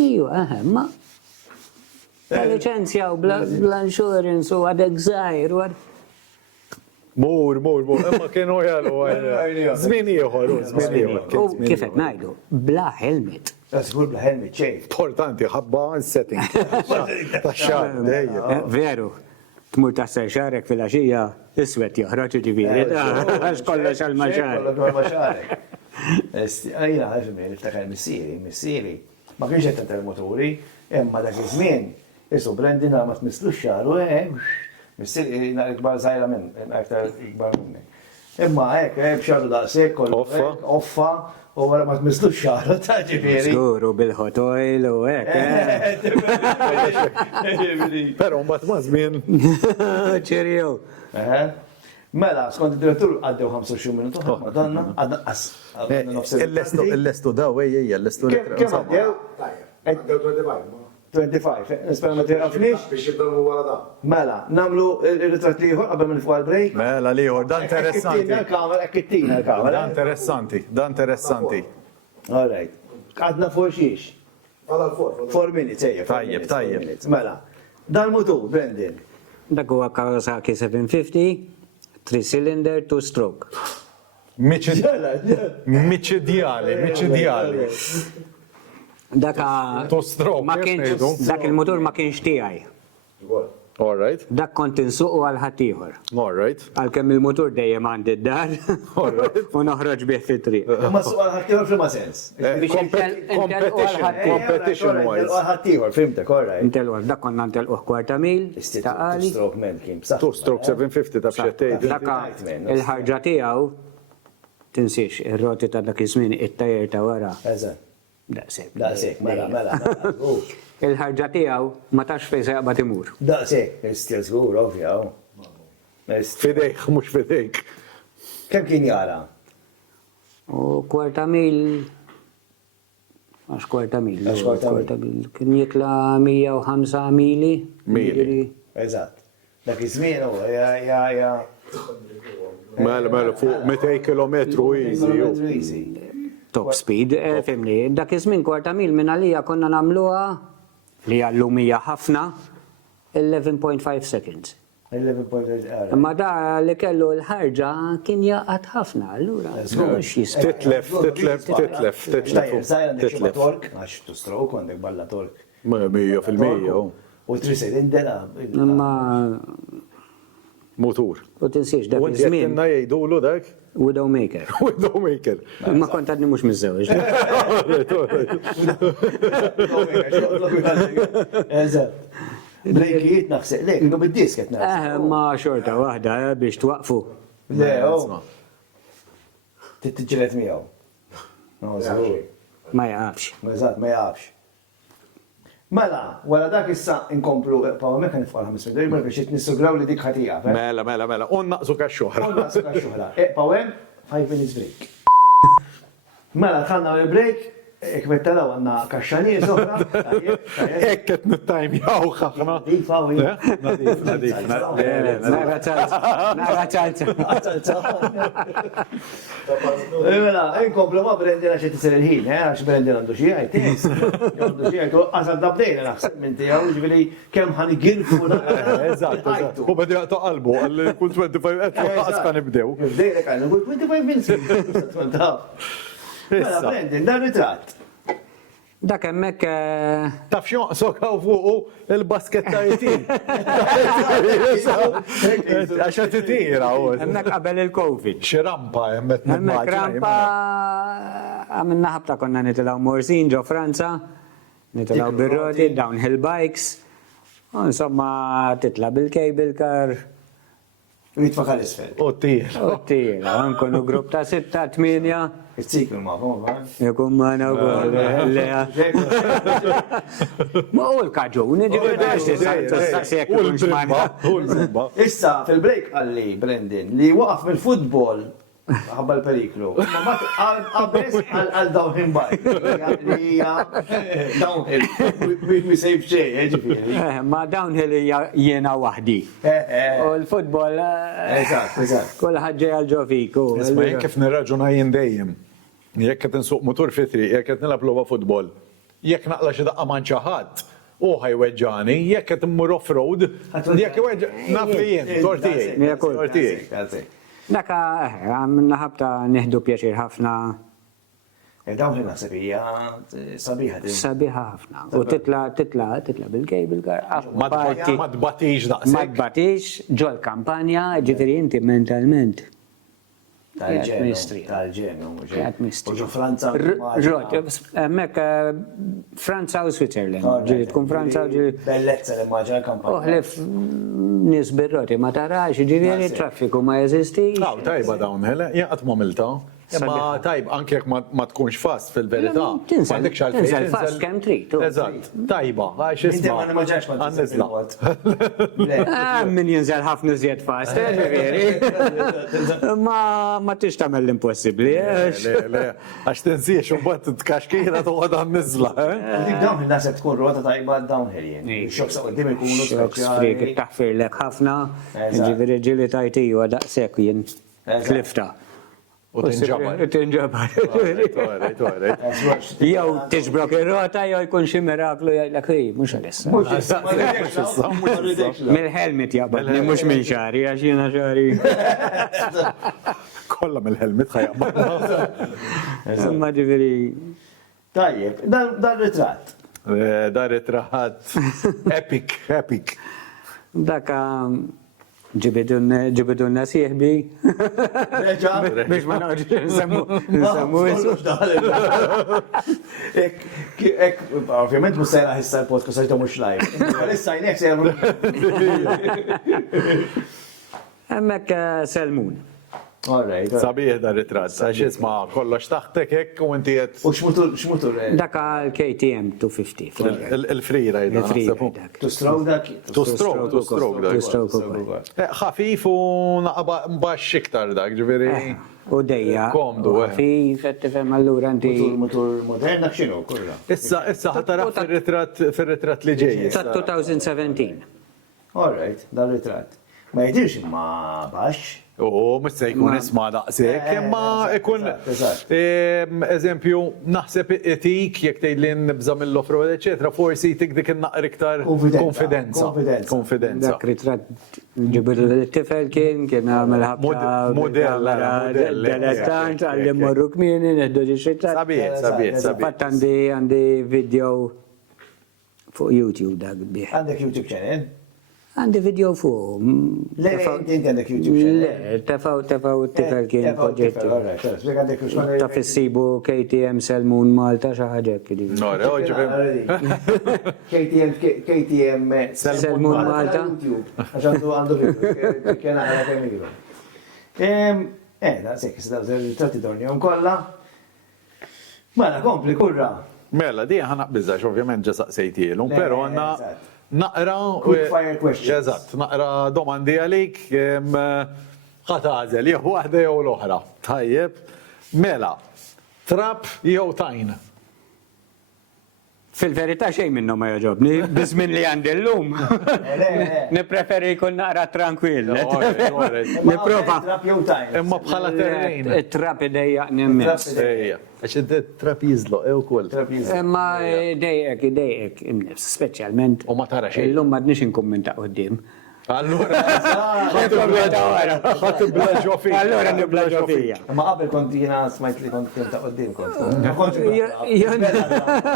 Ijwa, ma licenzja u bla insurance u għadek żgħir u Mur, imma kienu jgħalu żmien ieħor, żmien ieħor. U kif qed ngħidu, bla helmet. Żgur bla helmet xejn. Importanti, ħabba setting. Ta' xar, dejjem. Veru, tmur tassar xarek fil-għaxija, iswed joħroġ ġifieri. Għax kollox għal-maċar. Ejja, ħafmi, niftakar missieri. Ma kienx qed tal-moturi, imma dak iż-żmien, isu Brandin ma tmislux xaru, missieri ikbar żgħira minn, aktar ikbar minni. Imma hekk, b'xaru daqshekk, offa, u wara ma tmislux xaru ta' ġifieri. Żguru bil-ħotojl u hekk. Però mbagħad ma żmien. Ċerjew. Mela, skont id-direttur għaddew 25 minutu, Madonna, għadna Il-lestu daw, ejja, il-lestu Kemm għaddew? 25, nispera ma tirqafniex. Biex jibdaw wara da. Mela, namlu il-ritrat liħor qabel ma nifqu għal-break. Mela liħor, dan interessanti. Ekkittina l-kamera. Da interessanti. All right. Għadna fuq xiex. Għala l-for. 4 minutes, ejja. Tajjeb. Mela, dal-mutur, Brendan. Dak huwa Kawasaki 750, 3 cylinder, 2 stroke. Miċidjali. Dak Two stroke, ma kif kienx ngħidu? dak il-motor ma kienx tiegħi. All right. Dak kont insuqu għal ħaddieħor. All right. Għalkemm il-motor dejjem għandi d-dar u noħroġ bih fit-triq. Ma suq għal-ħattijor fil-ma sens. Competition wise. Għal-ħattijor, fimtek, all right. Intelwa, dak konna ntelqu kwarta mil, ta' għali. Stroke man kien b'saħħtu. Two stroke 750 ta' bxettej. Dakka il-ħarġa tiegħu tinsiex ir-roti ta' dak iż-żmien it-tajjer ta' wara. Eżatt. Daqshekk. Daqsek, mela. Il-ħarġa tiegħu ma tax fejn se jaqbad imur. Daqsek, istil żgur, ovvja. Fidejk, mhux fidejk. Kemm kien jara? U kwarta mil. Għax kwarta mil. Kien jitla 105 mili. Eżatt. Dak iż-żmien ja. Mela fuq 200 kilometru easy. Top speed, fimni. Dak iż-żmien kwarta mil minn għalija konna nagħmluha li għallumija ħafna 11.5 seconds. 11.8. Imma da li kellu l-ħarġa kien jaqat ħafna, allura. Mhux jisfa. Titlef. Titlef. Tork, għax tu stroke għandek balla tork. 100%. U 3 cylinder. Imma Motur. U tinsiex dak U inti iż-żmien għettinna jgħidulu dak? Widowmaker. Widowmaker. Ma kont għadni mhux miżżewġ. Eżatt. Brejkijiet naħseb, lek, kienu bid-disk qed naħseb. Ma xorta waħda biex twaqfu. Le, titġilet miegħu. No, żgur. Ma jaqafx. Eżatt, ma jaqafx. Mela, wara dak issa inkomplu, pa' mek nifqal 5 minuti, ma biex nissugraw li dik ħatija. Mela. Un naqsu kax-xoħra. Pawem, 5 minutes break. Mela, ħanna break, ekmettalaw għanna kaxxani, soħra. Ekket nittajm jaw ħafna. Nadif. Nara ċalza. Mela, inkomplu ma Brendan għax tisir il-ħin, għax Brendan għandu xie għajt. Għandu xie għajt, għasad dabdejna naħseb minn tijaw, ġivili kem ħani girfu da. Eżatt. U badi għatu qalbu, għalli kull 25 għetlu għaskan ibdew. Bdejna għalli, kull 25 minutes. Mela, Brendan, dan ritrat. Dak hemmhekk Taf xo sokaw fuqu il-basketta jitin. Għaxa titira u. hemmhekk qabel il-Covid. Xirampa jemmet Hemmhekk rampa għamilna ħabta konna nitilgħu morsin ġo Franza, nitilgħu bir-roti, downhill bikes. U insomma titla bil-cable car. Jitfakar isfel. U tir. U tira, nkunu grupp ta' 6-8. Il-ciklu ma' ma' Jekun ma' nawgħu l-leja. Ma' u l-kaġuni Issa, fil-break għalli, Brendan, li waqaf mill-futbol ħabba l-periklu. Ma għabes għal downhill bike. Li downhill. We save xej, ġifiri. Ma' downhill jena wahdi. U l-futbol. Eżatt. Kull ħagġa għal-ġo fiku. Isma' jien kif nirraġuna jien dejjem. Jekk qed insuq motor fitri, jekk qed nilab logħba futbol, jekk naqla xi daqqa man ċaħat, u ħajweġġani, jekk qed immur off-road, jekk iweġġa naf li jien, tortijaj. Daka, għamilna ħabta neħdu pjaċir ħafna. Dawn naħseb hija sabiħa. Sabiħa ħafna. U titla bil-cable car. Ma tbatix daqshekk. Ma tbatix ġol kampanja, ġifieri inti mentalment. Tal-ġenu. Uġu Franza. Rot, mek Franza u Switzerland. Ġiri tkun Franza u ġiri. Bellezza l-immaġa kampanja. Uħlif nis birroti ma tarax, ġiri traffiku ma jeżisti. Aw, tajba dawn, hele, jaqat momilta. Ma tajb, anke jek ma tkunx fast fil-verità. Tinżel fast kem trid. Eżatt, tajba, għax Inti isma. ma maġax ma Għannizla. Min jinżel ħafna zjed fast, ġifieri. Ma tix tagħmel l-impossibbli. Le, għax tinsiex un bat t-kaxkira toqgħod għannizla. Dawn il-nasib tkun rota tajba downhill jien. Xoks sa' qoddim ikunu Frik taħfirlek ħafna, ġifieri ġili tajtiju għadaqsek jien klifta. U tinġabar. Tinġabar. Jew tiġbrok ir-rota jew jkun xi miraklu jgħidlek mhux għalissa. Mill-helmet jaqbadni mhux minn xari għax jiena xari. Kollha mill-helmet ħajaqbad. Insomma ġifieri. Tajjeb, dan ritratt. Dar it-raħat epic. Daka ġibidunna sieħbi. Biex ma naħġi nsemmu Ovvijament mus sejra ħissa l-podcast għax mux live. Issa jnek sejra. Hemmhekk Selmun. Sabiħ dar it-ratt, għax isma kollox taħtek hekk u inti qed. U xmutur? Daka l-KTM 250. Il-free ride. To stroke dak? To stroke. Ħafif u naqba mbaxx iktar dak, ġifieri. U dejja. Komdu. Ħafif, tifhem allura inti. Motor modern dak x'inhu kollha. Issa ħatara fir-ritratt li ġej. Ta' 2017. All right, dan ritratt. Ma jidirx imma baxx. Mux se jkun isma daqsek, imma ikun eżempju, naħseb itik, jek tgħidlin nibża mill-offroad, eccetera, forsi jtik dik innaqr iktar konfidenza. Dak ritratt ġibir l-tifel kien għamil ħabta. Dilettant, għalli morru kmini, neħdu ġiċitta. Sabiet. Fatt għandi video fuq YouTube dak bieħ. Għandek YouTube channel? Għandi video fuq. Le, inti għandek YouTube channel. Le, tafaw t-tifel kien proġetti. Ta' fissibu KTM Selmun Malta xaħġa kidi. Nore, oġibim. KTM Selmun Malta. Għaxandu għandu kena għala kemilu. Da, sekk, tratti dornjom kolla. Mela, kompli, kurra. Mela, di ħana bizzax, ovvjament ġa saqsejtielhom, pero għanna naqra. Quick fire questions. Eżatt, naqra domandi għalik, ħatażel, jew waħda jew l-oħra. Tajjeb, mela, trap jew tajn. Fil-verità xejn minnhom ma jogħġobni, bizmin li għandi llum. Nippreferi jkun naqra tranquill. Nipprova. Imma bħala terrejn. Trap idejjaqni immens. Għax trap jizlo, ukoll. Imma idejjek imnifs, speċjalment. U ma tara xejn. Illum m'għadniex inkummenta qudiem. Allura, ħadd iblaġġo fija. Allura niblaġġo fija. Ma qabel kont jiena smajt li kont qoddim kont.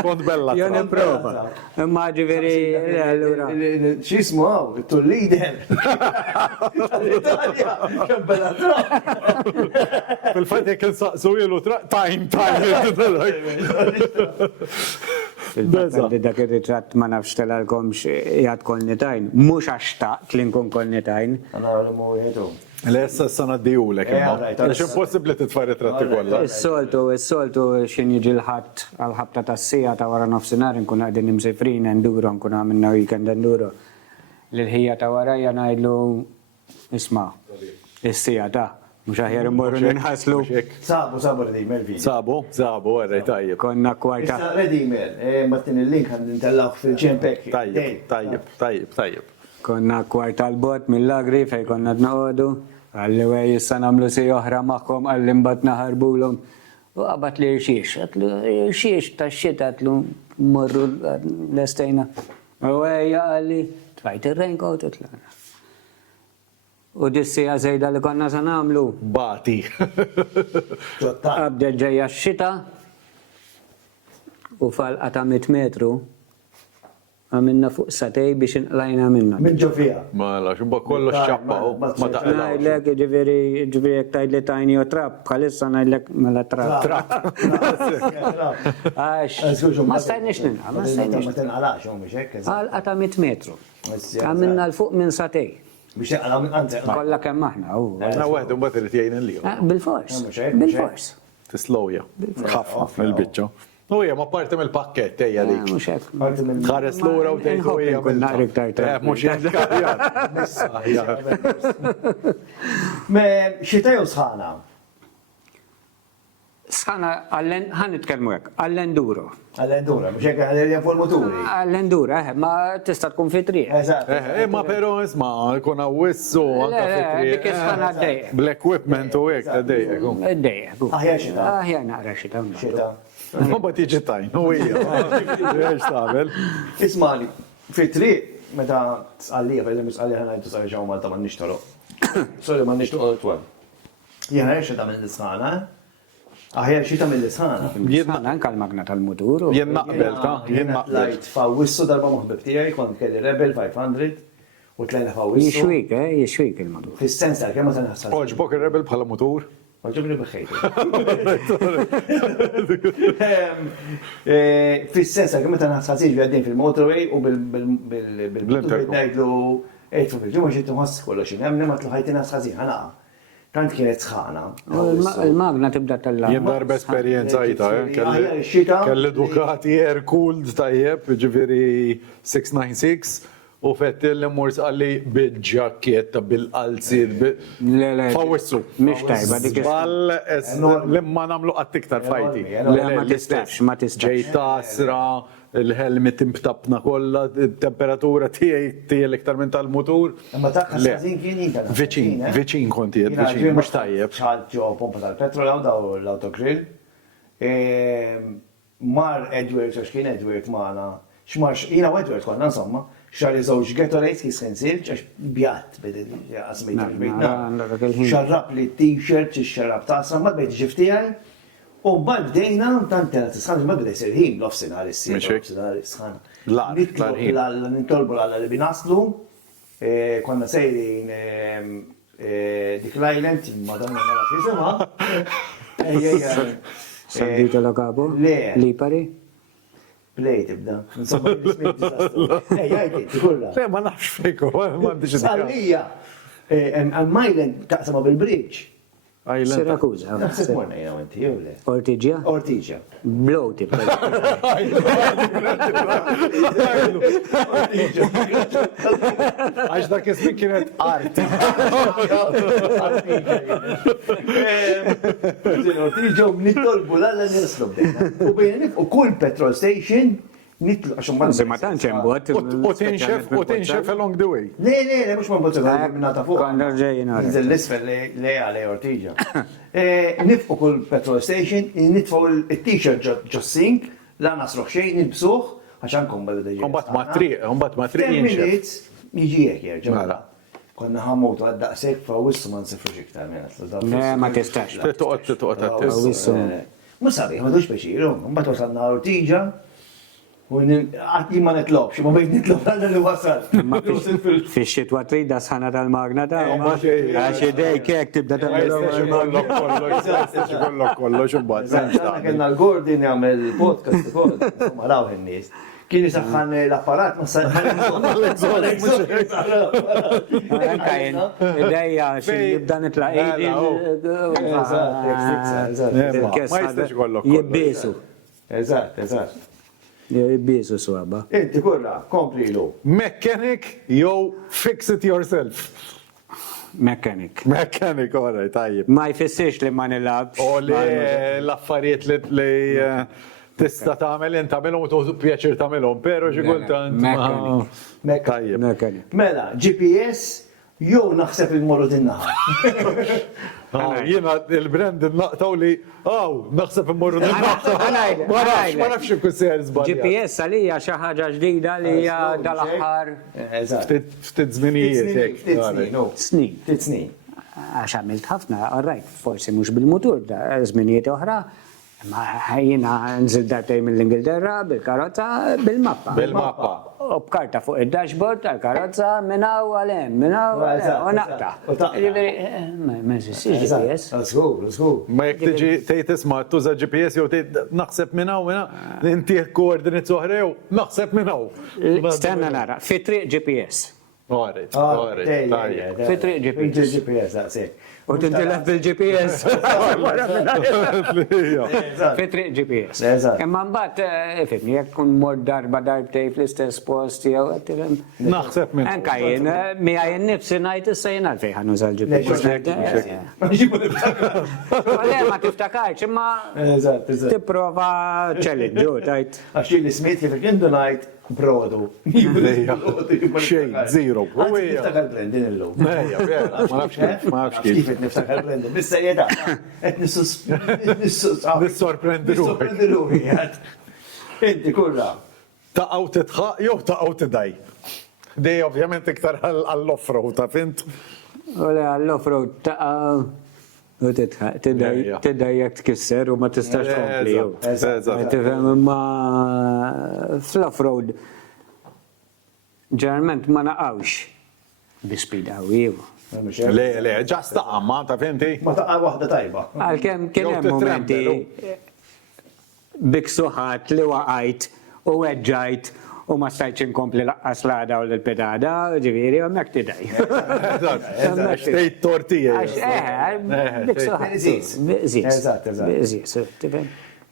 Kont bella. Jo nipprova. Imma ġifieri allura. X'ismu hawn, it-tour leader. Tal-Italja, kemm bella trap. Fil-fatt jekk insaqsu ilu tajn. Fil-fatt dak ir-ritratt ma nafx telalkomx jgħad kolni tajn. Mhux għax taqt li nkun kolni tajn. Għana għalimu jgħedu. L-essa s-sana d-dijulek, għax impossibli titfa' ritratti kollha. Is-soltu xin jiġi l-ħadd għal-ħabta tas-sija ta' wara nofsinhar nkun qegħdin imsifrin enduro, nkun għamilna weekend enduro. L-ħija ta' warajja ngħidlu isma' is-sija ta' mhux aħjar immorru ninħaslu. Sabu Redimer video. Sabu, għarrej tajjeb. Konna kwarta. Issa Redimer, mattin il-link għand nintellaw fil-ġempek. Tajjeb. Konna kwarta l-bot mill-agri fej konna d-noqodu. Għalli għaj jissa namlu si oħra maħkom għalli mbat naħarbulum. U għabat li rxiex ta' xita għatlu morru l-estejna. U għaj għalli tfajt il-raincoat u tlana. U dissija zejda li konna sa namlu. Bati. Għabda ġeja x-xita u falqa ta' 100 metru għamilna fuq satej biex inqlajna minna. Min ġofija. Mela, xubba kollu xċappa ma taqla. Najdlek ġiviri jek tajdli tajni u trap, bħalissa najdlek mela trap. Ma stajnix nina, ma stajnix. Ma tenqalax, u mux hekk. Falqa ta' 100 metru. Għamilna l-fuq minn satej. Biex tenqalaw minn għantek. Kolla kemm aħna. Għana għed, un batir tjajn il-li. Bil-fors. Bil-fors. Tislowja. ħafna il-bicċa. U hija ma parti mill-pakket ejja dik. Mhux hekk. Ħares lura u tgħid u hija Kun naqrik tajta. mhux hekk. Xita jew sħana? Sħana ħan nitkellmu hekk, għall-enduro. Għall-endura, mux hekk għal-erja fuq-moturi. Għall-enduro, ma tista' tkun fi triq. Eżatt. Ma però isma' jkun wissu anke dik is-sħana d-dejjek. bl-equipment u hekk dejjek. Id-dejjek. Aħjar xita. Aħjar naqra xita. Xita. Ma tiġi tajn, u hija. Eħx tagħmel. Ismali, fit-triq, meta tqallija, per tqallija ħana jtu sarri ġaw Malta ma nixtoro. Sorry, ma nixtoro twel. Jena xita minn l-isħana, aħjar xita minn l-isħana. Sħana anka l-magna tal-mutur. Jien naqbel ta' jien naqbel. Lajt fawissu darba moħbib tijaj, kont kelli Rebel 500 u tlejna fawissu. Jixwik il-mutur. Fis-sens tal-kemm ma tanħassal. Oġbok il-rebel bħala mutur. Għalġobni bħejtu. Fis-sens tal-kemm ma tanħassal siġ għaddin fil-motorway u bil-motor najdlu ejtu fil-ġumma ġittu ħass kollox, hemm ma tluħajtina sħażin ħanaqa. Tant kienet sħana. Il-magna tibda tal-la. Jien darba esperienza jita, Xita. kelli Ducati air-cooled tajjeb, ġifiri 696, u fettil li murs għalli bil-ġakjetta, bil-qalzir, fawissu. Mish tajba dik Bal, l-imma namlu għattiktar fajti. Ma tistax, ma tistax. Ġej tasra, il-helmet imtabna kolla, temperatura tiegħi l-iktar minn tal-mutur. Ma taqqa sazin kien jinka. Viċin konti, viċin, mux tajjeb. ċaġġo pompa tal-petrol daw l-autogrill. Mar Edward, għax kien Edward maħna, xmarx, jina u Edward konna, insomma, xarri zawġ Gatorade kisken silġ, għax bjat, xarrab li t-t-shirt, xarrab taqsa, ma bejt ġiftijaj, u bad bdejna, tantena t-sħan, ma bdej serħin, l-ofsinar, s-sir, l-ofsinar, s-sħan. Nitolbu għalla li binaslu, konna sejrin dik l-island, madonna ma nafx jisimha. Sandito la kapo? Le. Lipari? Play tibda. Insomma, l-ismiet disastru. Għajti, kulla. Le, ma nafx fejku, ma għandix idea. Sallija. Għal-Majland taqsama bil-bridge. Island. Sirakuza. Naħseb morna jena għanti, jew le. Ortiġja? Ortiġa. Blowti. Għax dak ismi kienet art. Ortiġa u nittolbu l-għalla nislu bdejna. U bejn u kull petrol station nitlu għaxum ma Ma tantx hemm bot. U tinxef along the way. Le, mux ma bozza minnata fuq. Konna ġejjin għara. Nżel l-isfel le għale Ortiġa. Nifqu kull petrol station, nitfu il-t-shirt ġossink, la nasruħ xejn, nibsuħ, għaxan kom bada deġi. Umbat ma triq 10 jinxef. minutes, jiġi jek jerġa. Mela. Konna ħammutu għaddaqsek fa' wissu ma nsifru xiktar Le, ma tistax. Toqgħod Musabi, ma dux beċiru, mbat wasalna Ortiġa, u għatni ma nitlobx, ma bejt nitlob għanna li wasal. Fi xitwa trida sħana tal-magna ta' għax idej kek tibda Kollok kollox imbagħad. Għanna kena l-Gordon jgħamil podcast ukoll, insomma raw in-nies. Kien jisaxħan l-apparat ma Idejja xin jibda nitla' Ma jistax ikollok jibbisu. Eżatt. Jibbisu swaba. Inti kurra, kompli lu. Mechanic, jew fix it yourself. Mechanic. Mechanic, all right, tajjeb. Ma jfissirx li ma nilabx. U li l-affarijiet li tista tagħmel int tagħmelhom u tuħdu pjaċir tagħmelhom, però xi kultant tajjeb. Mechanic. Mela, GPS, jew naħseb il-morru dinnaħa. Jiena il-brand naqtaw li, naħseb immorru ma nafx ikun seher żball. GPS għalija xi ħaġa ġdida li hija dal-aħħar Ftit żminijiet snin. Ftit snin. Għax għamilt ħafna, alright, forsi mhux bil-mutur, da żminijiet oħra, ma ħajjina nżil dartej mill-Ingilterra bil-karozza bil-mappa. Bil-mappa. U b'karta fuq id-dashboard tal-karozza minnaw għalem, minnaw u naqta. Ma jesissix GPS. L-sħu. Ma jek tiġi tejt isma' tuża GPS jew tejt naħseb minnaw inti koordinat oħra jew naħseb minnaw. Stenna nara, fi triq GPS. Fi triq GPS. U tintilef bil-GPS. Fi triq GPS. Imma mbagħad ifhimni jekk kun mor darba darbtej fl-istess post jew qed Naħseb minn. Anka jien mi għajn nifsi ngħid issa jien għalfejn ħanuż l-GPS. Le ma tiftakarx imma tipprova challenge u tajt. Għax li smit kif kindu ngħid brodu. Xejn, zero. Niftakar Brendan illum. Ma nafx kif. Kif niftakar Brendan? Bis-serjetà. Qed Nissorprendi ruħek. Inti kurra. Taqgħu titħaq jew taqgħu tidaj. Dej ovvjament iktar għall-offroad ta' fint. U le għall-offroad taqgħu u titħaq, tidaj jekk tkisser u ma tistax kompli jew. Tifhem imma fl-offroad ġeneralment ma naqgħux bi speed qawwi. Le, ġast taqa' ma ta' finti. Ma taqqa' waħda tajba. Għalkemm kien hemm momenti biksuħat li waqajt u weġġajt u ma stajtx inkompli laqqas l-għada u l-pedada, ġifieri hemmhekk tidaj. Tgħid tortija. biksuħat.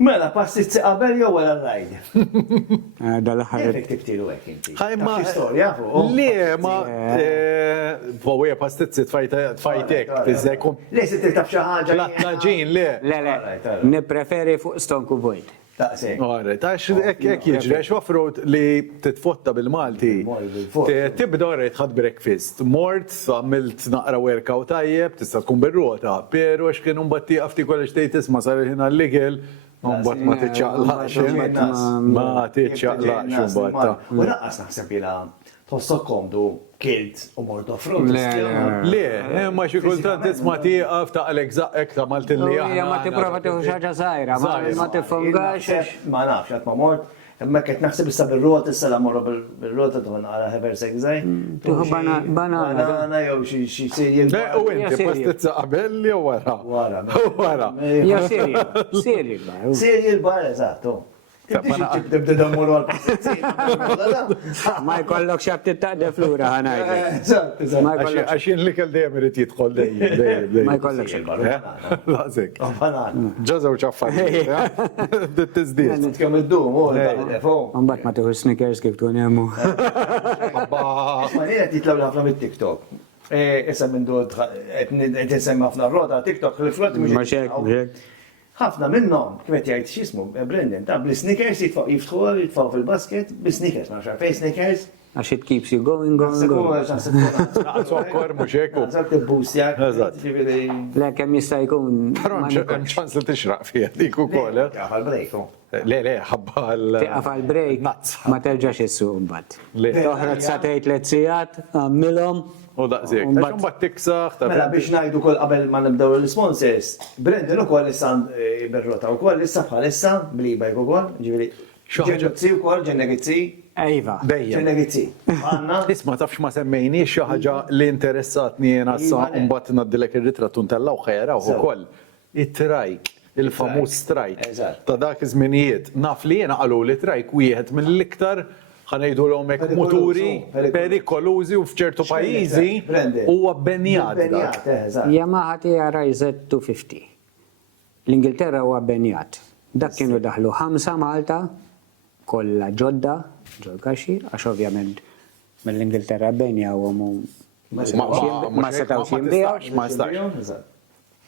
Mela, passizzi qabel jew wara l-rajd? Dal-aħħar. Jekk tiktilu hekk inti. Ħajma Storja fuq. Le, ma fawija pastizzi tfajtek, tiżekum. Le se taf xi ħaġa. Laġin, le. Le, nippreferi fuq stonku void. Taqsek. Għax ek jiġri, għax offroad li titfotta bil-Malti. Tibda għarret ħad breakfast. Mort, għamilt naqra workout tajjeb, tista tkun bil-rota, pero għax kienu mbatti għafti kollex tejt isma sar ħina l-ligel, mbatt ma tiċċaqlax. Ma tiċċaqlax mbatt. U raqqas naħseb jila tossok komdu kilt u mort offroad. Le, ma xi kultant isma tieqaf ta' Alex zaqqek ta' Maltin li Ma tipprova tieħu xi ħaġa żgħira, ma tiffungax. Ma nafx, għat ma mort, Imma qed naħseb issa bil-rota issa la morru bil-rota tkun għala ħeber segżaj. Tuħu banana. Banana jew xi serje. Le, u inti pastizza qabel jew wara? Wara. Wara. Ja, serje bar. Serje l-bar, eżattu. Tibda dammuru għal-pastizza. Ma jkollok xabti taqde flura ħanajde. Eżatt, Ma jkollok Għaxin li kell dejjem irid jidħol dejjem. Ma jkollok xabti. Laqsik. banana. Ġazaw ċaffarijiet. Bdiet tiżdied. Kemm id-dum, u l-telefon. Umbat ma tuħu sneakers kif tkun jemmu. Ma nina titlaw ħafna mit-TikTok. Issa minn dod, għed jisemma ħafna roda, TikTok, l-frott Ma xek, ħafna minnom, kmet jgħid xismu, Brendan, ta' bl-sneakers jitfaw fil-basket, bl-sneakers, ma' xarfej sneakers. Għax it keeps you going. Sokkor, mhux hekk. Għazak il-boostjak. Eżatt. Le, kemm jista' jkun. Però hemm ċans li tixraq fija dik ukoll. Għafal break, Le, ħabba l. Tiqaf għal-break, Nazz. ma terġax issu mbagħad. Le. Toħroġ sa tgħid let sigħat, għamilhom. U daqsik. Mbagħad- Għaxum bat tiksaħ. Mela biex najdu kol qabel ma nibdaw l-sponsors, Brendan u koll issa berrota u koll issa bħalissa, bl-e-bike u koll, ġiviri. Ġennegizzi u koll, ġennegizzi. Ejva. Dejjem. Ġennegizzi. Għanna. Isma tafx ma semmejni xi ħaġa li interessatni jena sa mbagħad naddilek ir-ritratt untellaw ħejra ukoll. It-trajk, il-famuż strajk Eżatt. ta' dak iż-żminijiet. Naf li jiena qalu li trajk wieħed mill-iktar ħanejdu l-omek moturi perikolużi u f'ċertu pajjiżi huwa benjat dak. Yamaha TRI Z250. L-Ingilterra huwa benjat. Dak kienu daħlu 5 Malta, kollha ġodda, ġol kaxi, għax ovvjament mill-Ingilterra benja u ma setawx jinbijaw. Ma stax.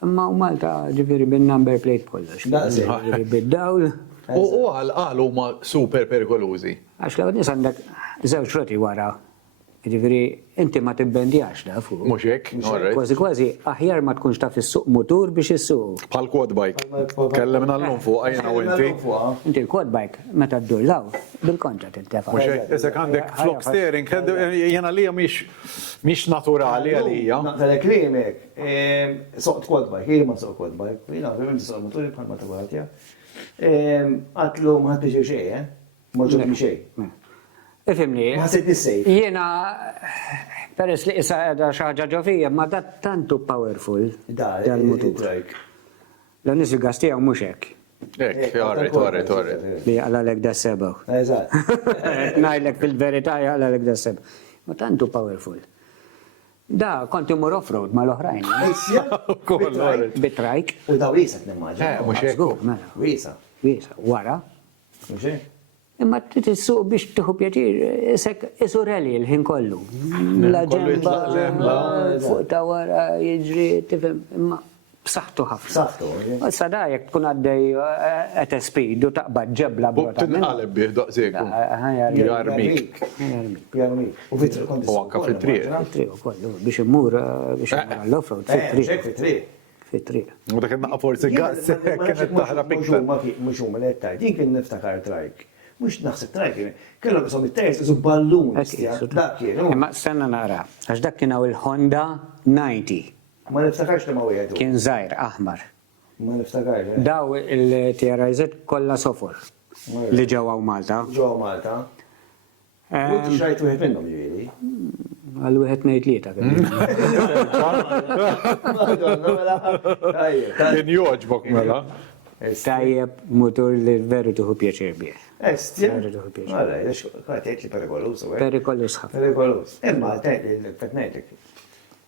Imma u Malta ġifiri bin-number plate kollox. Daqsik. Ġifiri bid-dawl. U għal huma super perikolużi. Għax l nis għandek żewġ roti wara. Ġifiri, inti ma tibbendjax da fuq. Mhux hekk, alright. Kważi kważi aħjar ma tkunx taf is-suq motur biex is-suq. Bħal quad bike. Kellemna l-lum fuq għajna u inti. Inti l-quad bike meta ddur law bil-kontra tintefa'. Mhux hekk, isek għandek flok steering, jena li mhix naturali għalija. Naqtalek li jemek, soqt quad bike, jiri ma soq quad bike, jina għavim soq moturi bħal ma tabatja. Għatlu ma ħadbi xej, morġu mi xej. Ifimni, Ma ħasit nissej. jiena peress li issa għedha xaħġa ġofija, ma da tantu powerful dal-motur. trajk. L-nis il-gastijaw mux hekk. Hekk, alright. Li għalalek da seba. Eżat. Najlek fil-verità għalalek da seba. Ma tantu powerful. Da, konti mur off-road ma l-oħrajn. Bitrajk. U da wisa t-nimmaġa. Mhux hekk. Żgur, mela. Wisa. Wisa, wara. Mux Imma t-tissuq biex tuħu pjaċir, isek isu rally l-ħin kollu. La ġemba, fuq ta' wara, jiġri, tifem, imma b'saħħtu ħafna. B'saħħtu, Issa da jek tkun għaddej at speed u taqbad ġebla brota. Tinqaleb bih daqsieku. Jarmik. Jarmik. U fitri konti. U anka fit-triq. Fit-triq u kollu, biex immur l-offroad, fit-triq. Fitri. Fit-triq. U dak naqqa forsi gas kienet taħrab iktar. Mux u mal-ettaj, din kien niftakar trajk. Mux naħseb trajk, kellhom jisom it-tajs, jisom ballun. Dak kien. Imma stenna nara, għax dak kien il-Honda 90. Ma niftakarx li ma wieħed. Kien żgħir aħmar. Ma niftakarx. Daw il-TRIZ kollha sofor li ġewwa Malta. Ġo Malta. Kunti xrajt wieħed minnhom ġieli. Għal wieħed ngħid lieta. Kien joġbok mela. Tajjeb motor li veru tuħu pjaċir bih. Estja? Veru tuħu pjaċir. Għala, għatajt li perikolus. Perikolus ħafna. Perikolus. Imma għatajt li l-fetnejtek.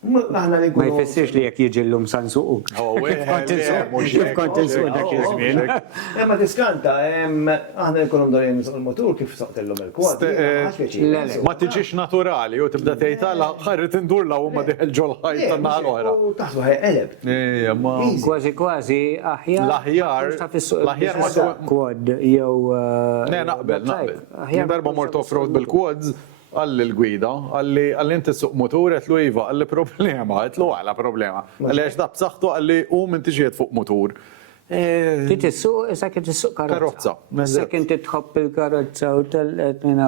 Aħna li Ma jfessirx li jekk jiġi l-lum sansuq. Kif kont insuq dak iż-żmien. Imma tiskanta, aħna jkunum dorin il-motur kif soqtellhom il-kwad. Ma tiġix naturali u tibda tgħidha ħarrit indur law ma diħel ġolħaj tan-naħa l-oħra. U taħsu ħeleb. Ma Kważi kważi aħjar. L-aħjar ma quad jew. Ne, naqbel. Jien darba mort off-road bil-quads, għalli l-gwida, għalli inti suq motur, għetlu Iva, għalli problema, għetlu għala problema. Għalli għax da b'saħħtu għalli minn tiġiet fuq motur. Titissuq, issa kien tissuq karozza. Issa kien titħobb il-karozza u telqet minna.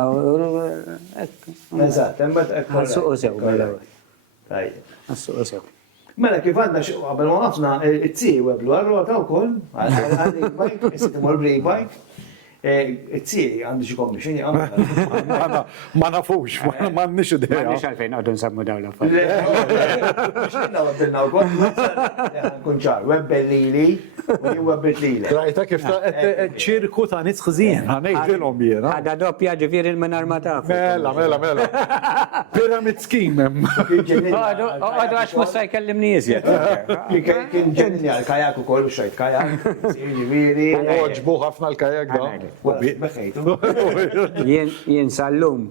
Eżatt, imbagħad hekk. Għassuq sew mill-ewwel. Għassuq sew. Mela kif għandna qabel ma ħafna it-tii weblu għal-rota wkoll, għal-bike, issit imur bike. It-tieni għandu xi commission Ma nafux, ma nix Ma idea. nix għalfejn għadu nsammu daw l-affarijiet. Xinna għabbilna u kol, kun ċar, webbel lili, u jien webbet lili. Rajta kif ta' ċirku ta' nis xżien, ħanejdilhom jiena. Għada doppja ġifiri il-minar ma taf. Mela. Pyramid scheme hemm. Għadu għax musta jkellimni jizjed. Kien ġenni għal-kajak u kol, xajt kajak, ġiviri. Oġbu ħafna l-kajak da. Jien sal-lum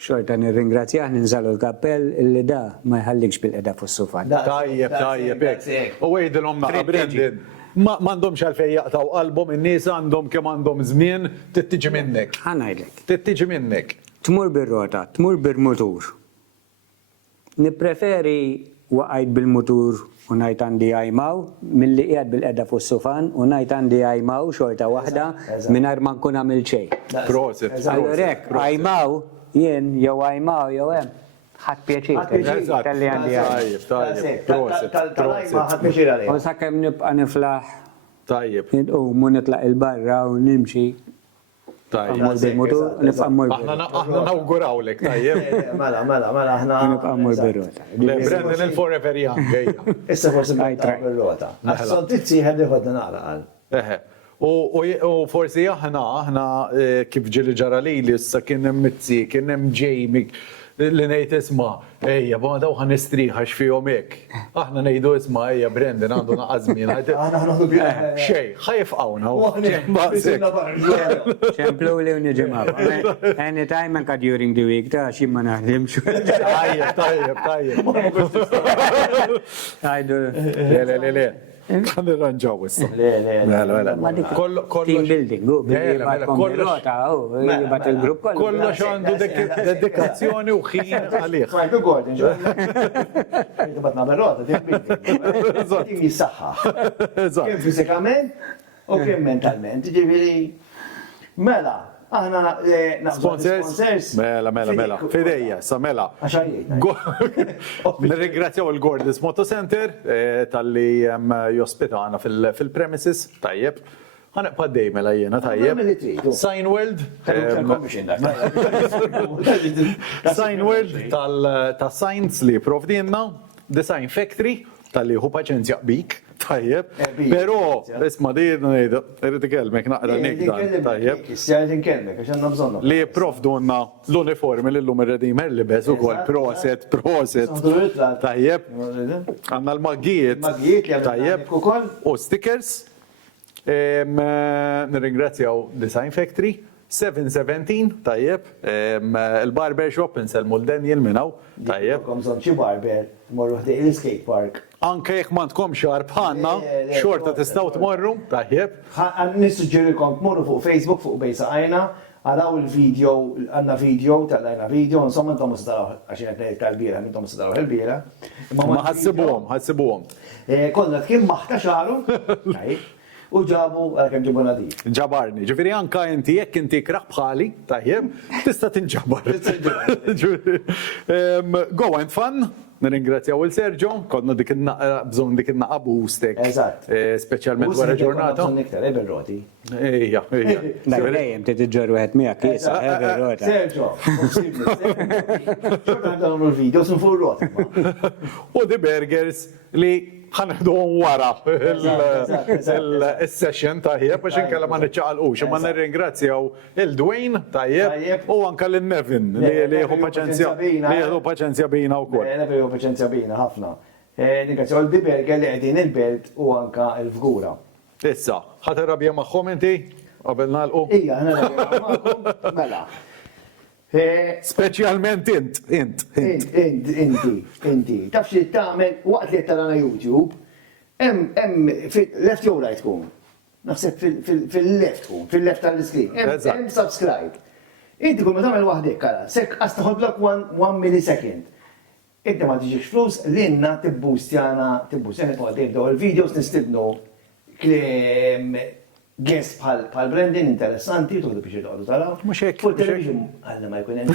xorta nirringrazzjah ninżalu l-kappell illi da ma jħallikx bil-qeda fuq-sufan. Tajjeb, hekk. U għejdilhom naqa Brendan. M'għandhomx għalfejn jaqtaw qalbhom in-nies għandhom kemm għandhom żmien tittiġi minnek. Ħanajdlek. Tittiġi minnek. Tmur bir-rota, tmur bil-mutur. Nippreferi waqajt bil-mutur u ngħid għandi għajmaw milli qiegħed bil-qeda fuq-sufan u ngħid għandi għajmaw xorta waħda mingħajr ma nkun għamil xejn. Proset. Allura hekk għajmaw jien jew għajmaw jew hemm ħadd pjaċir. Talli għandi Tajjeb, proset. Tal-għajma ħadd pjaċir għalija. U sakemm nibqa' niflaħ Tajjeb. nitqum u nitlaq il-barra u nimxi. Ammur bil-mutur, nibqa' mmur Aħna nawguraw lek, tajjeb. Mela, aħna. nibqa' mmur bir-rota. Brendan il-forever young, ejja. Issa forsi bħajtra bil-rota. Għasson tizzi għeddi għodna naqra għal. Eħe. U forsi aħna kif ġili ġara li issa kien hemm Mitzi, kien hemm Jamie li ngħid isma' ejja ma daw ħan nistriħax fihom hekk. Aħna ngħidu isma' ejja Brendan għandu naqażmin. Aħna ħanoħdu bieħ. Xej, ħajfqawna. Ċemplu li uniġimaw. Anytime anka during the week ta' xi ma naħdimx. Tajjeb. Għajdu. Le. Kan irranġaw issa. Team building, rota, jibat il-grupp kollu. Kollox għandu dedikazzjoni u ħin għalih. Frank Gordon, ġo. Batna bil-rota, tim jissaxħa. Kien fizikament u kien mentalment. Ġiviri, mela, aħna Sponsors? Mela. Fidejja, sa mela. Nirringrazzjaw il-Gordis Moto Center tal-li jospitana fil-premises, tajjeb. Ħanibqa' dej mela jiena tajjeb. Signworld. Signworld tal-Science li provdinna. Design Factory tal-li hu paċenzja bik. Tajjeb, pero isma di irrid ikelmek naqra nikdan, tajjeb. Ikelmek, għax għandna bżonna. Li provdunna l-uniformi li l-lum ir-redimer li bez ukoll proset. Tajjeb. Għandna l-maggijiet. Tajjeb. U stickers. Nirringrazzjaw Design Factory. 717, tajjeb, il-barber shop inselmu l-Daniel minnaw, tajjeb. Komżon xi barber, morru ħdej il-skate park. Anke jekk ma tkomx xar bħalna, xorta tistgħu tmorru, tajjeb. Nissuġġerikom tmorru fuq Facebook fuq Bejsa Għajna, għaraw il-video, għandna video, tal-għajna video, insomma intom s-taraw, għaxin għetnej tal-bira, intom s-taraw il-bira. Ma ħassibuhom. Kolla kien maħta xaru, u ġabu għal-kem ġibu nadi. Ġabarni, ġifiri anka inti jekk inti kraħ bħali, tajjeb, tista tinġabar. Go and fun, nirringrazzjaw il-Sergio, kodna bżon dik il-naqqa boostek. Eżatt. Specialment wara ġurnata. Niktar, ebel roti. Ejja. Dejjem titiġġor wieħed miegħek jisa, rota. Sergio, xorta għandhom il-video, sun fuq roti. U di burgers li ħanħdu wara il-session tajjeb, biex inkella ma nċaqalqux, ma nirringrazzjaw il-Dwayne tajjeb u anka l-Nevin li jieħu paċenzja bina u kol. Jieħu paċenzja bina, ħafna. Ningrazzjaw il-Biberger li għedin il-belt u anka il-fgura. Issa, ħaterrabja maħħom inti? Qabel nalqu? Ija, ħana mela. Specialment Inti. Taf xi tagħmel waqt li tarana YouTube, hemm left jew right tkun. Naħseb fil-left tkun, fil-left tal-screen. Hemm subscribe. Inti kun ma tagħmel waħdek kara, sekk għas taħodlok 1 millisecond. Inti ma tiġix flus l-inna tibboostjana fuq għaddejn daw il-videos nistibnu guest bħal Brandon interessanti, tuħdu biex il-għodu taraw. Mhux hekk, Fuq mhux hekk. television, għalla ma jkun hemm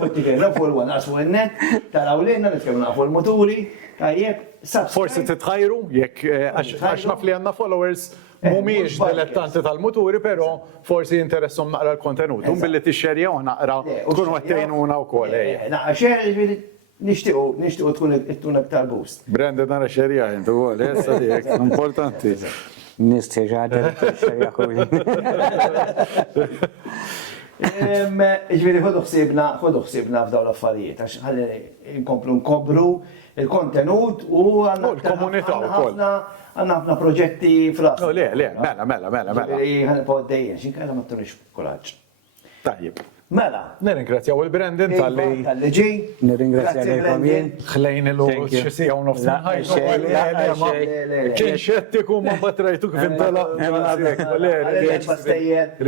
fuq tikera fuq il-wan fuq il-net, taraw lejna nitkellmu nafu l-moturi, tajjeb, Forsi titħajru, jekk għax naf li għandna followers mumiex dilettanti tal-muturi, pero forsi interessom naqra l-kontenut. Un billi t-xerja u naqra tkun għattajnuna u kol. Naqra xer, nishtiqu tkun aktar boost. Branded nara xerja, jintu għol, jessa dik, importanti. Nisteġad xerja kulli. Ġviri, ħodu xsibna f'daw l-affarijiet, għax ħalli nkomplu nkobru il-kontenut u l-komunità wkoll. għanna ħafna proġetti fl-as. Le, mela. Ħana poddejjen, xinkalla ma t-tunix kuraġġ. Tajjeb. Mela. Nirringrazzjaw il-Brandon tal-li. Tal-li ġi. Nirringrazzja lejkom jien. Xlejn il-lu xisija u nofsin ħajtu. Kien xettiku ma batrajtu kif intala. Relax.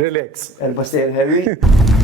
Relax. Erba stejjer Harry.